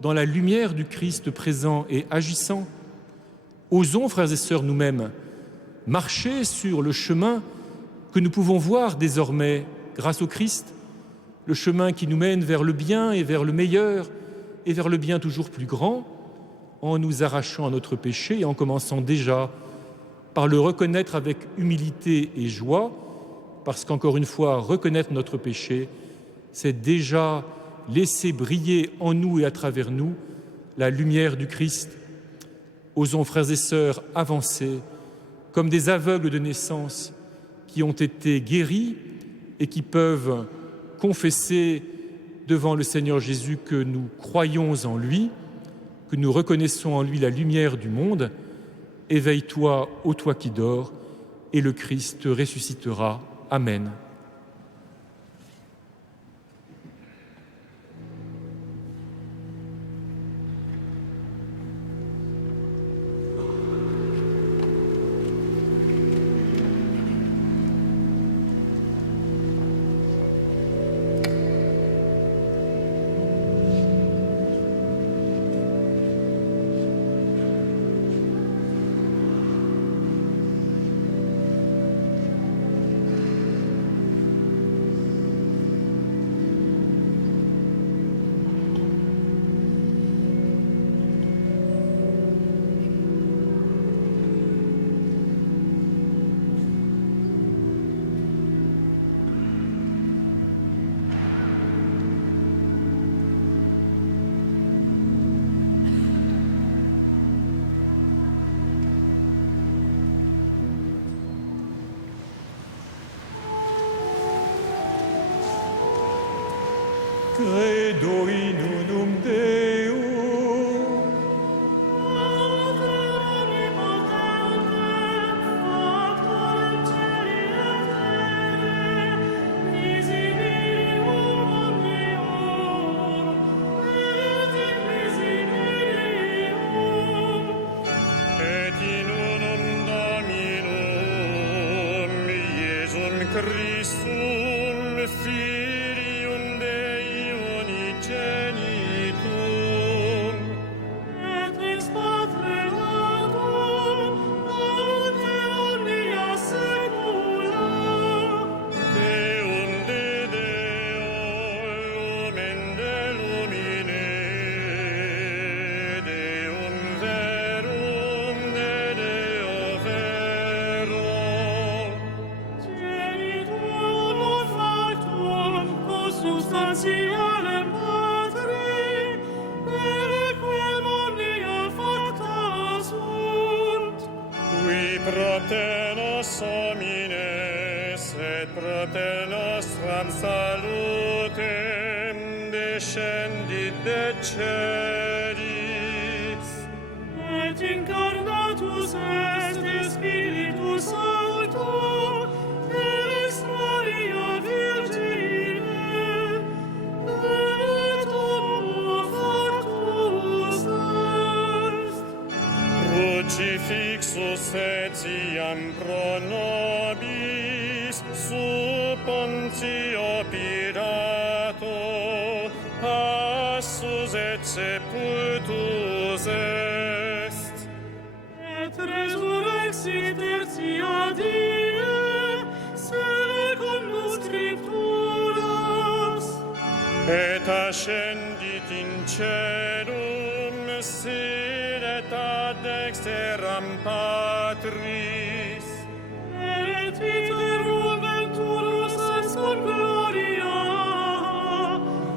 dans la lumière du Christ présent et agissant. Osons, frères et sœurs, nous-mêmes, marcher sur le chemin que nous pouvons voir désormais grâce au Christ, le chemin qui nous mène vers le bien et vers le meilleur et vers le bien toujours plus grand, en nous arrachant à notre péché et en commençant déjà par le reconnaître avec humilité et joie, parce qu'encore une fois, reconnaître notre péché, c'est déjà laisser briller en nous et à travers nous la lumière du Christ. Osons, frères et sœurs, avancer comme des aveugles de naissance qui ont été guéris et qui peuvent confesser devant le Seigneur Jésus que nous croyons en lui, que nous reconnaissons en lui la lumière du monde. Éveille-toi, ô toi qui dors, et le Christ te ressuscitera. Amen. Credo in unum Deum, et in unum Dominum Iesum Christum Filium Dei unigenitum, Et ex Patreatum, ante omnia saecula, Deum de Deo, lumen de lumine, Deum verum de Deo vero, genitum ut factum consubstantialem Patri, per quem omnia facta sunt. qui propter nos homines et propter nostram salutem descendit de celis, Et incarnatus est Spiritus Sancto, ex Maria Virgine, et homo factus est. crucifixus etiam pro nobis sub Pontio Pilato passus et sepultus est, Et resurrexit tertia die, secundum Scripturas, et ascendit in celum, sidet ad dexteram Patris, et iterum venturus est cum gloria,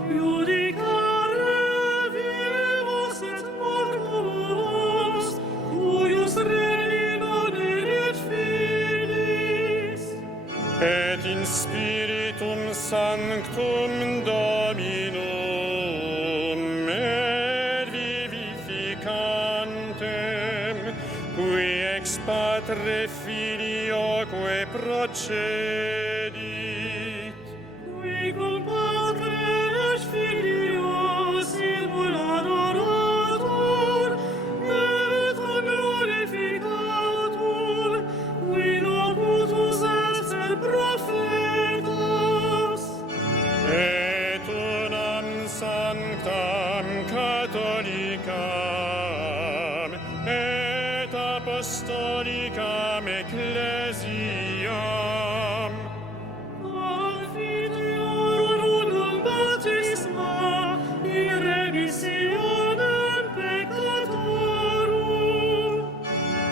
judicare vivos et mortuos, cuius regni non erit finis. et in Spiritum Sanctum Patre Filioque procedit, qui cum Patre et Filio simul adorator, et glorificator, qui locutus est per prophetas, et unam sanctam catholicam, et apostolicam ecclesiam, confiteor unum baptisma in remissionem peccatorum,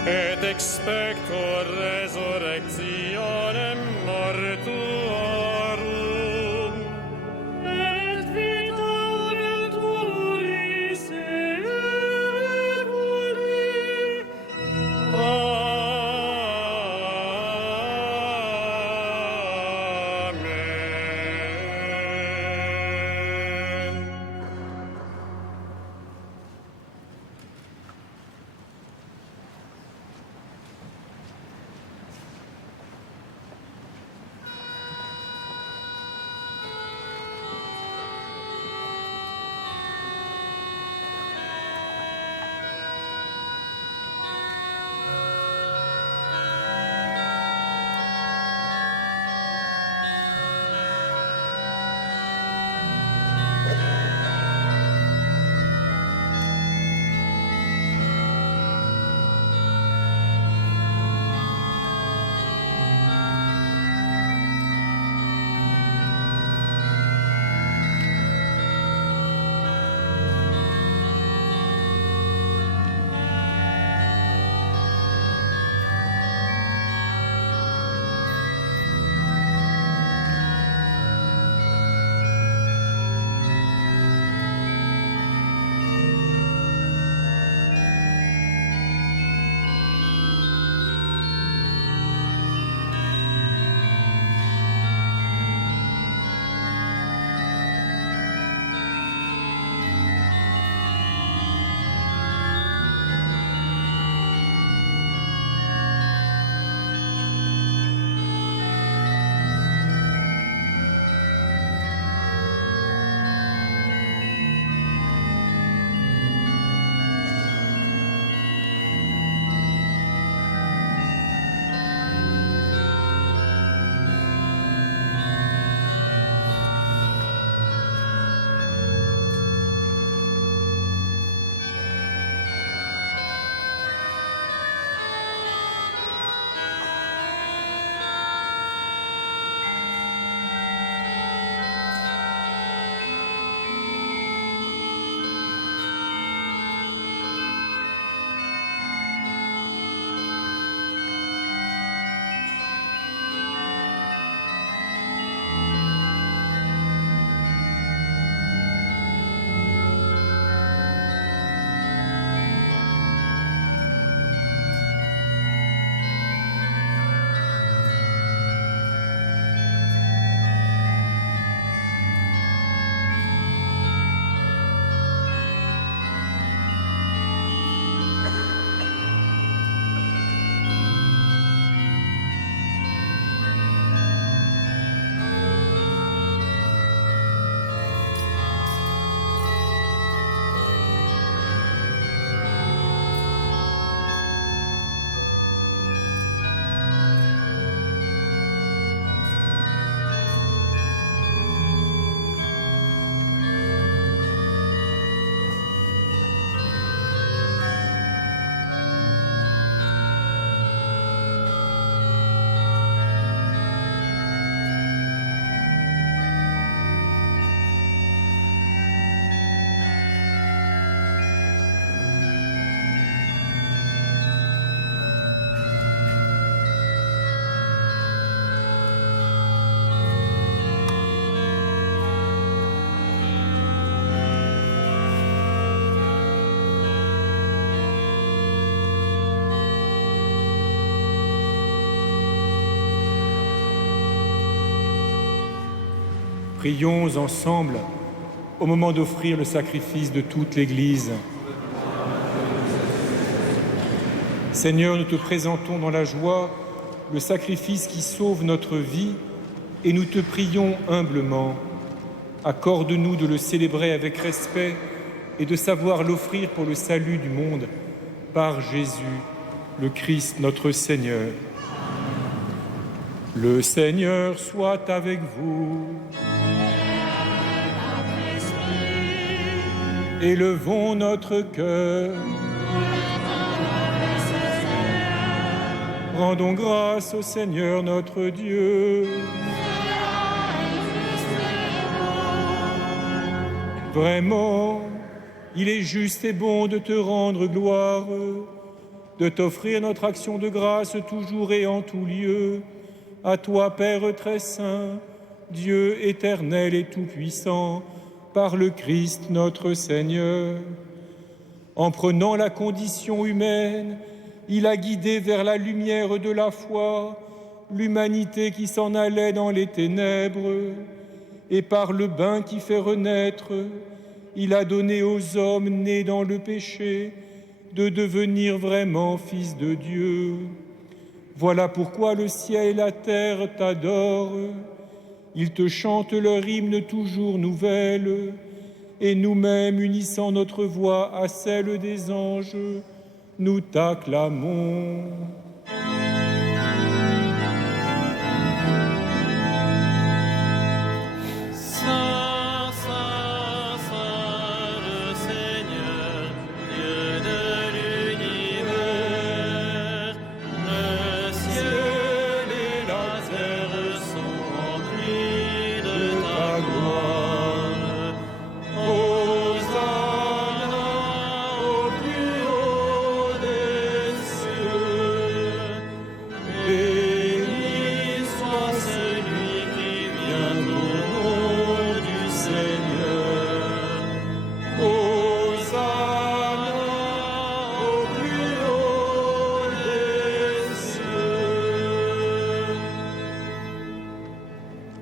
et expector resurrectionem mortuorum, et vita venturis seculi. Amen. Prions ensemble au moment d'offrir le sacrifice de toute l'Église. Seigneur, nous te présentons dans la joie le sacrifice qui sauve notre vie et nous te prions humblement. Accorde-nous de le célébrer avec respect et de savoir l'offrir pour le salut du monde par Jésus, le Christ notre Seigneur. Le Seigneur soit avec vous. Élevons notre cœur. Rendons grâce au Seigneur notre Dieu. Vraiment, il est juste et bon de te rendre gloire, de t'offrir notre action de grâce toujours et en tout lieu. À toi, Père très saint, Dieu éternel et tout-puissant, par le Christ notre Seigneur. En prenant la condition humaine, il a guidé vers la lumière de la foi l'humanité qui s'en allait dans les ténèbres, et par le bain qui fait renaître, il a donné aux hommes nés dans le péché de devenir vraiment fils de Dieu. Voilà pourquoi le ciel et la terre t'adorent. Ils te chantent leur hymne toujours nouvelle, et nous-mêmes, unissant notre voix à celle des anges, nous t'acclamons. Saint, Saint, Saint, le Seigneur, Dieu de l'univers, le ciel et la terre sont remplis de ta gloire. Hosanna au plus haut des cieux. Béni soit celui qui vient au nom du Seigneur. Hosanna au plus haut des cieux.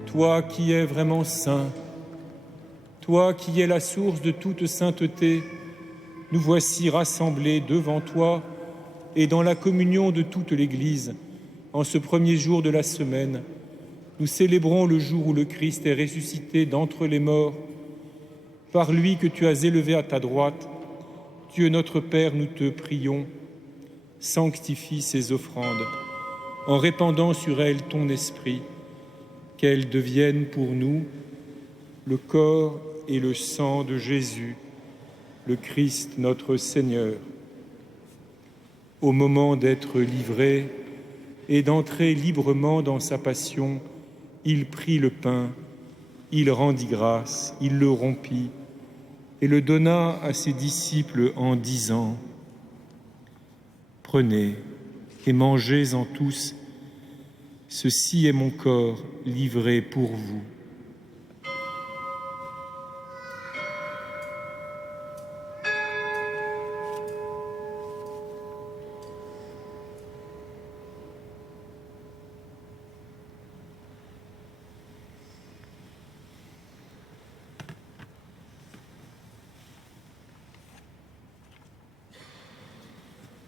Toi qui es vraiment saint, toi qui es la source de toute sainteté, nous voici rassemblés devant toi et dans la communion de toute l'Église. En ce premier jour de la semaine, nous célébrons le jour où le Christ est ressuscité d'entre les morts. Par lui que tu as élevé à ta droite, Dieu notre Père, nous te prions, sanctifie ces offrandes, en répandant sur elles ton esprit, qu'elles deviennent pour nous le corps et le sang de Jésus, le Christ notre Seigneur. Au moment d'être livré et d'entrer librement dans sa passion, il prit le pain, il rendit grâce, il le rompit et le donna à ses disciples en disant : « Prenez et mangez-en tous, ceci est mon corps livré pour vous. »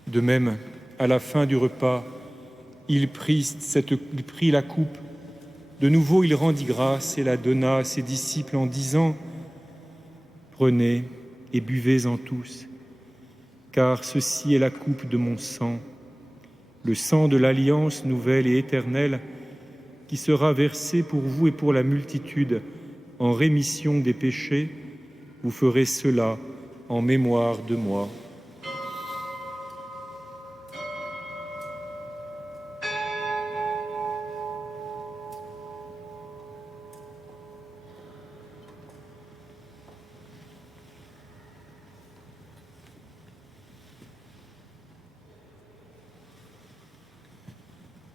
De même, à la fin du repas, il prit la coupe. De nouveau, il rendit grâce et la donna à ses disciples en disant : « Prenez et buvez-en tous, car ceci est la coupe de mon sang, le sang de l'alliance nouvelle et éternelle, qui sera versé pour vous et pour la multitude en rémission des péchés. Vous ferez cela en mémoire de moi. »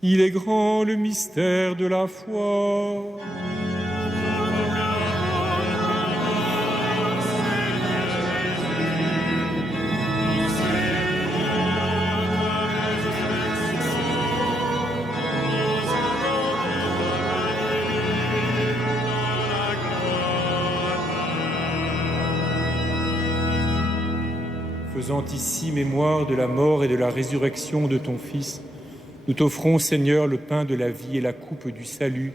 Il est grand le mystère de la foi. faisant ici mémoire de la mort et de la résurrection de ton Fils, nous t'offrons, Seigneur, le pain de la vie et la coupe du salut,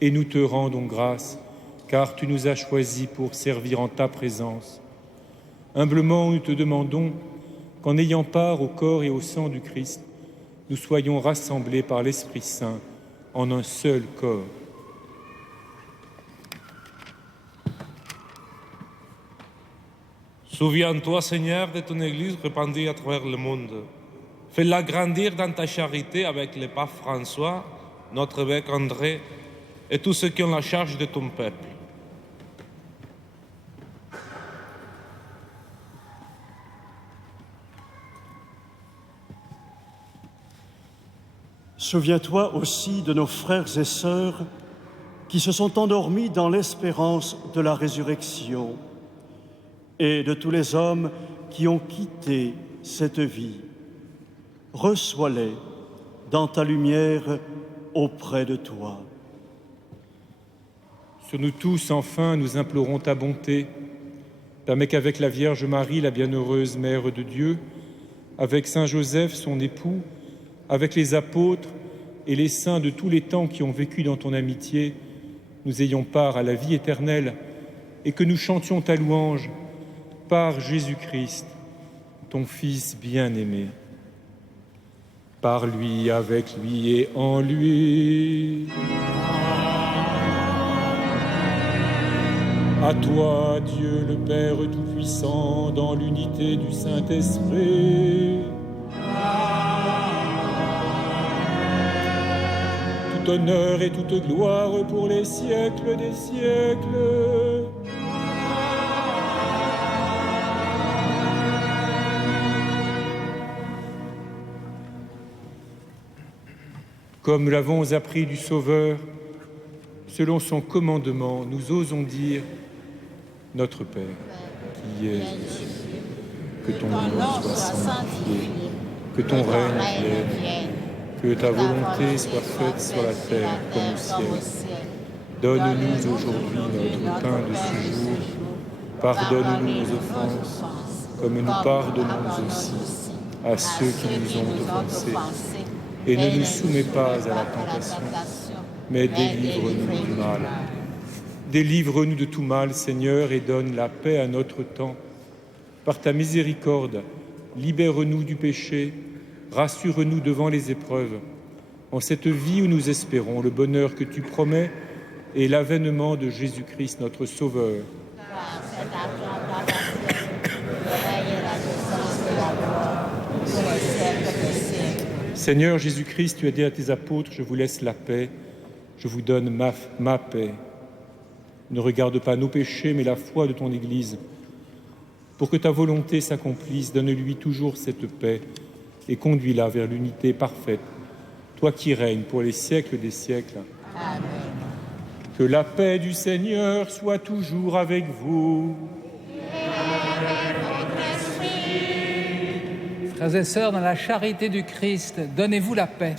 et nous te rendons grâce, car tu nous as choisis pour servir en ta présence. Humblement, nous te demandons qu'en ayant part au corps et au sang du Christ, nous soyons rassemblés par l'Esprit Saint en un seul corps. Souviens-toi, Seigneur, de ton Église répandue à travers le monde. Fais-la grandir dans ta charité avec le pape François, notre évêque André et tous ceux qui ont la charge de ton peuple. Souviens-toi aussi de nos frères et sœurs qui se sont endormis dans l'espérance de la résurrection et de tous les hommes qui ont quitté cette vie. Reçois-les dans ta lumière auprès de toi. Sur nous tous, enfin, nous implorons ta bonté. Permets qu'avec la Vierge Marie, la bienheureuse Mère de Dieu, avec Saint Joseph, son époux, avec les apôtres et les saints de tous les temps qui ont vécu dans ton amitié, nous ayons part à la vie éternelle et que nous chantions ta louange par Jésus-Christ, ton Fils bien-aimé. Par lui, avec lui et en lui. À toi, Dieu le Père Tout-Puissant, dans l'unité du Saint-Esprit. Tout honneur et toute gloire pour les siècles des siècles. Comme nous l'avons appris du Sauveur, selon son commandement, nous osons dire « Notre Père, qui es aux cieux, que ton nom soit sanctifié, que ton règne vienne, que ta volonté soit faite sur la terre comme au ciel. Donne-nous aujourd'hui notre pain de ce jour. Pardonne-nous nos offenses, comme nous pardonnons aussi à ceux qui nous ont offensés. Et ne nous soumets pas à la tentation, mais délivre-nous du mal. Délivre-nous de tout mal, Seigneur, et donne la paix à notre temps. Par ta miséricorde, libère-nous du péché, rassure-nous devant les épreuves. En cette vie où nous espérons le bonheur que tu promets et l'avènement de Jésus-Christ, notre Sauveur. Seigneur Jésus-Christ, tu as dit à tes apôtres, je vous laisse la paix, je vous donne ma paix. Ne regarde pas nos péchés, mais la foi de ton Église. Pour que ta volonté s'accomplisse, donne-lui toujours cette paix et conduis-la vers l'unité parfaite, toi qui règnes pour les siècles des siècles. Amen. Que la paix du Seigneur soit toujours avec vous. Frères et sœurs, dans la charité du Christ, donnez-vous la paix.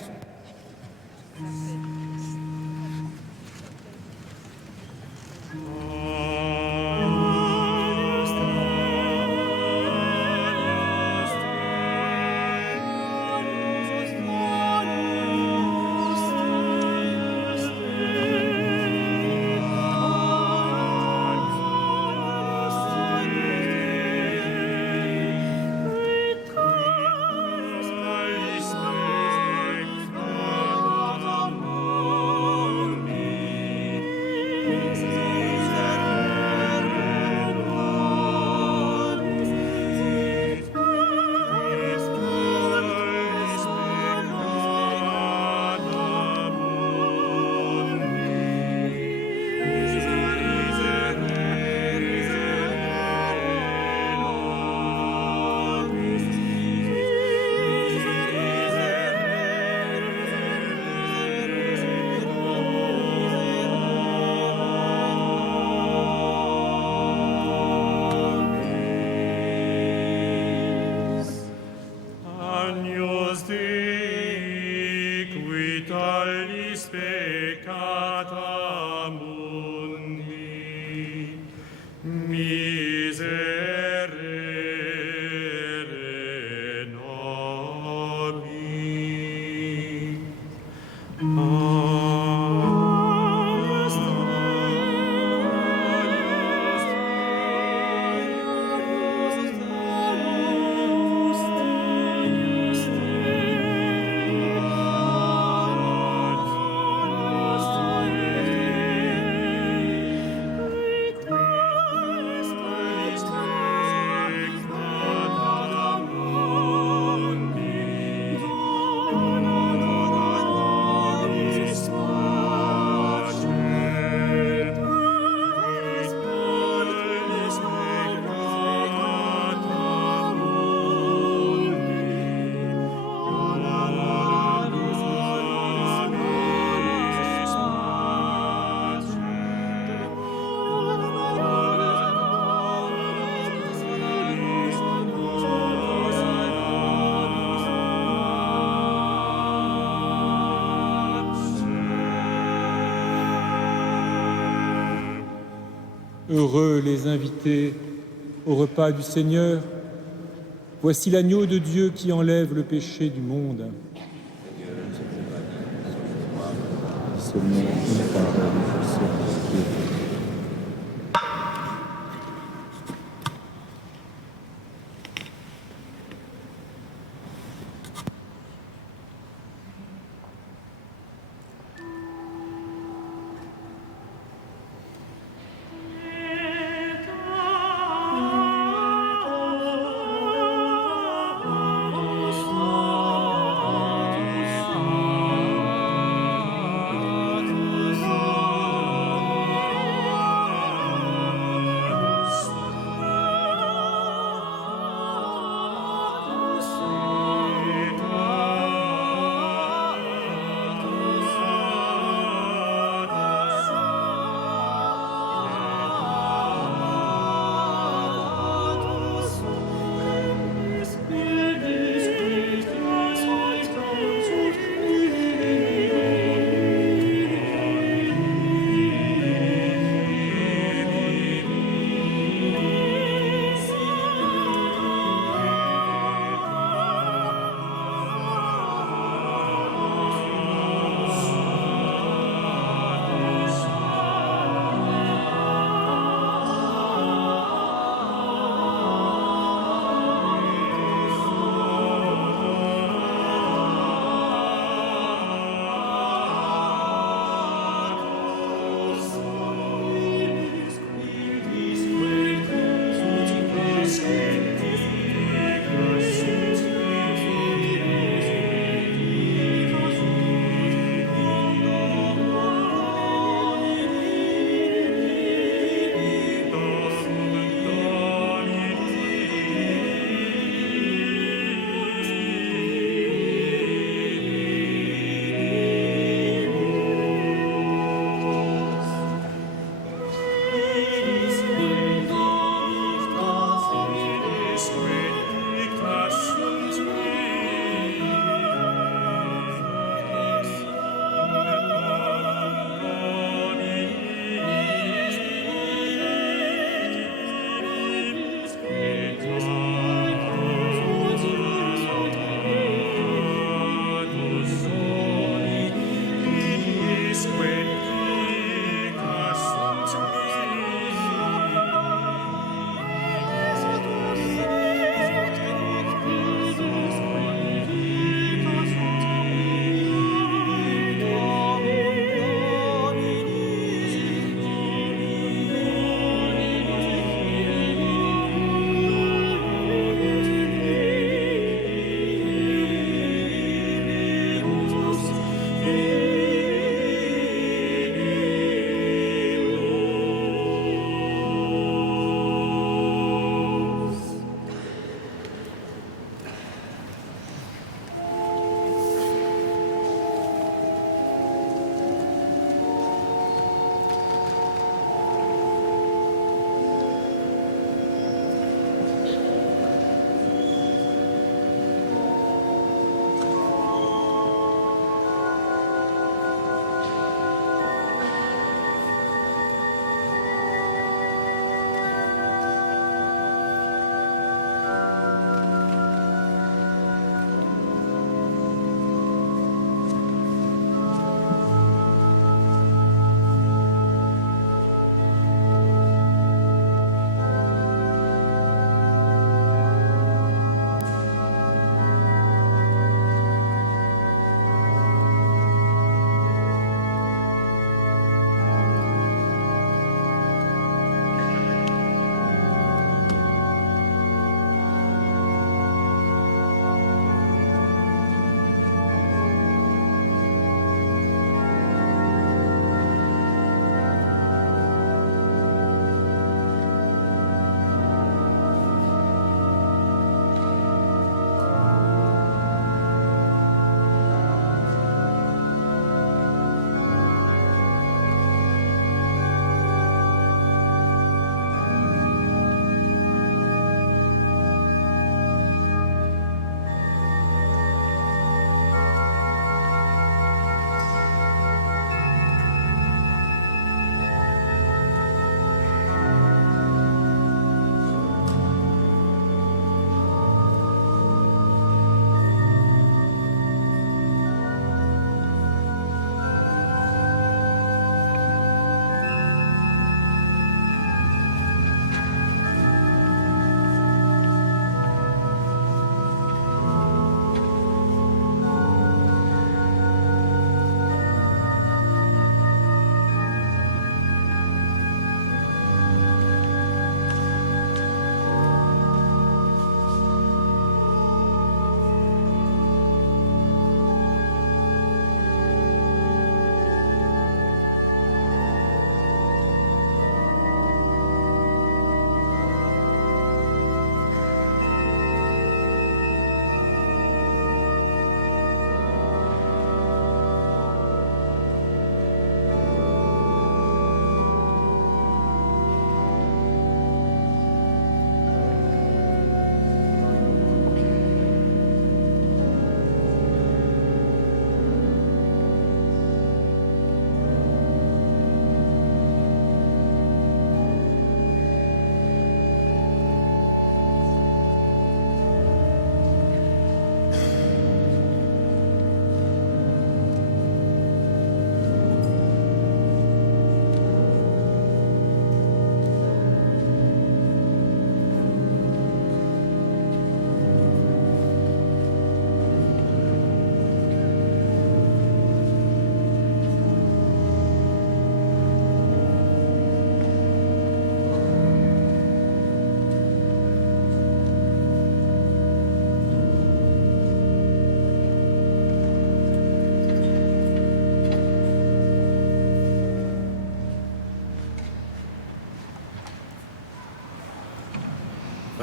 Heureux les invités au repas du Seigneur. Voici l'agneau de Dieu qui enlève le péché du monde. Seulement une parole, je serai guéri.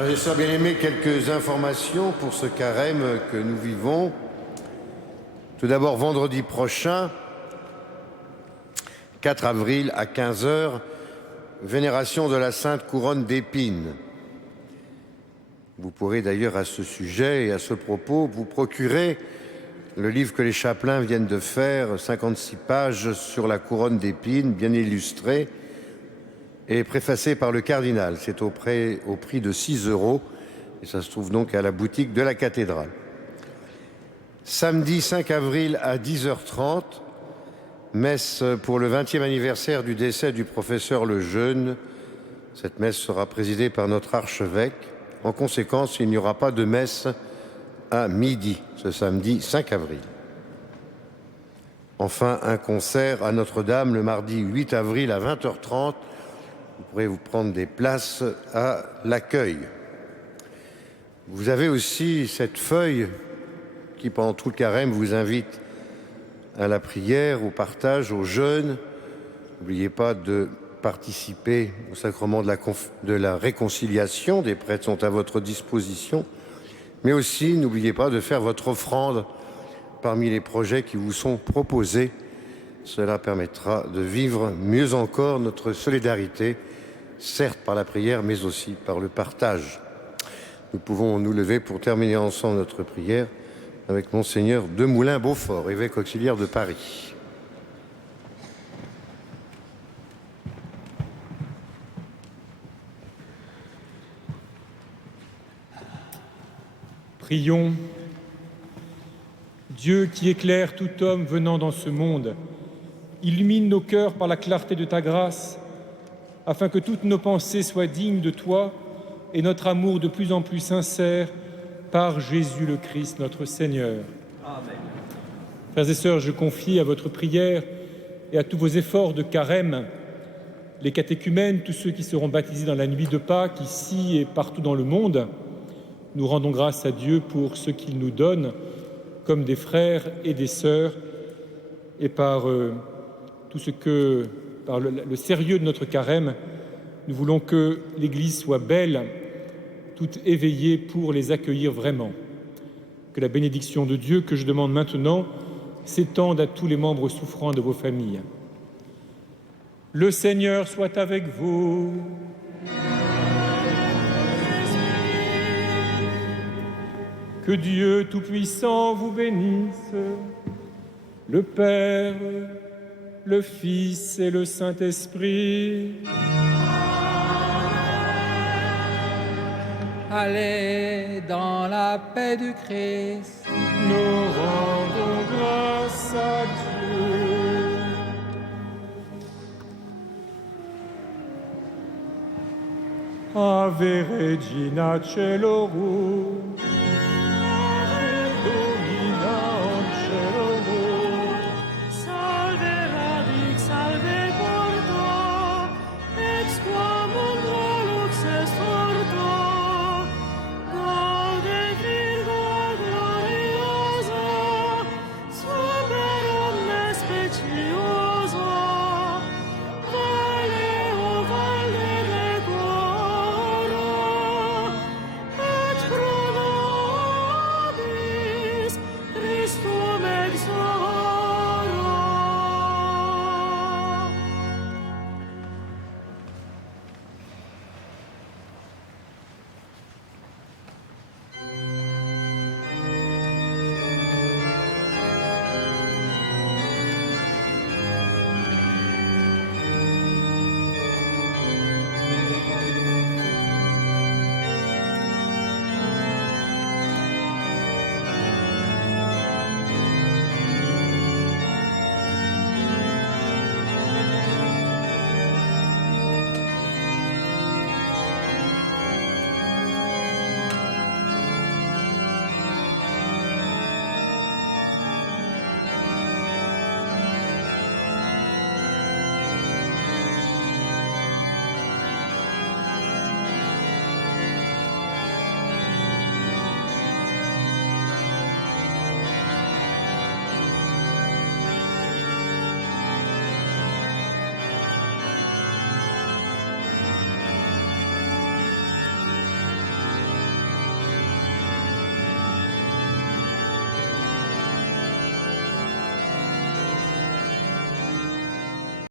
Frères et sœurs bien-aimés, quelques informations pour ce carême que nous vivons. Tout d'abord, vendredi prochain, 4 avril à 15 h, vénération de la Sainte Couronne d'Épines. Vous pourrez d'ailleurs à ce sujet et à ce propos vous procurer le livre que les chapelains viennent de faire, 56 pages sur la couronne d'épines, bien illustré et préfacé par le cardinal. C'est au prix de 6 € et ça se trouve donc à la boutique de la cathédrale. Samedi 5 avril à 10h30, messe pour le 20e anniversaire du décès du professeur Lejeune. Cette messe sera présidée par notre archevêque. En conséquence, il n'y aura pas de messe à midi, ce samedi 5 avril. Enfin, un concert à Notre-Dame le mardi 8 avril à 20h30. Vous pourrez vous prendre des places à l'accueil. Vous avez aussi cette feuille qui, pendant tout le carême, vous invite à la prière, au partage, au jeûne. N'oubliez pas de participer au sacrement de la réconciliation. Des prêtres sont à votre disposition. Mais aussi, n'oubliez pas de faire votre offrande parmi les projets qui vous sont proposés. Cela permettra de vivre mieux encore notre solidarité, certes par la prière, mais aussi par le partage. Nous pouvons nous lever pour terminer ensemble notre prière avec Monseigneur Demoulin-Beaufort, évêque auxiliaire de Paris. Prions. Dieu qui éclaire tout homme venant dans ce monde, illumine nos cœurs par la clarté de ta grâce, afin que toutes nos pensées soient dignes de toi et notre amour de plus en plus sincère par Jésus le Christ, notre Seigneur. Amen. Frères et sœurs, je confie à votre prière et à tous vos efforts de carême les catéchumènes, tous ceux qui seront baptisés dans la nuit de Pâques, ici et partout dans le monde. Nous rendons grâce à Dieu pour ce qu'il nous donne comme des frères et des sœurs et par tout ce que, par le sérieux de notre carême, nous voulons que l'Église soit belle, toute éveillée pour les accueillir vraiment. Que la bénédiction de Dieu que je demande maintenant s'étende à tous les membres souffrants de vos familles. Le Seigneur soit avec vous. Que Dieu Tout-Puissant vous bénisse, le Père, le Fils et le Saint-Esprit. Allez dans la paix du Christ. Nous rendons grâce à Dieu. Ave Regina Caelorum.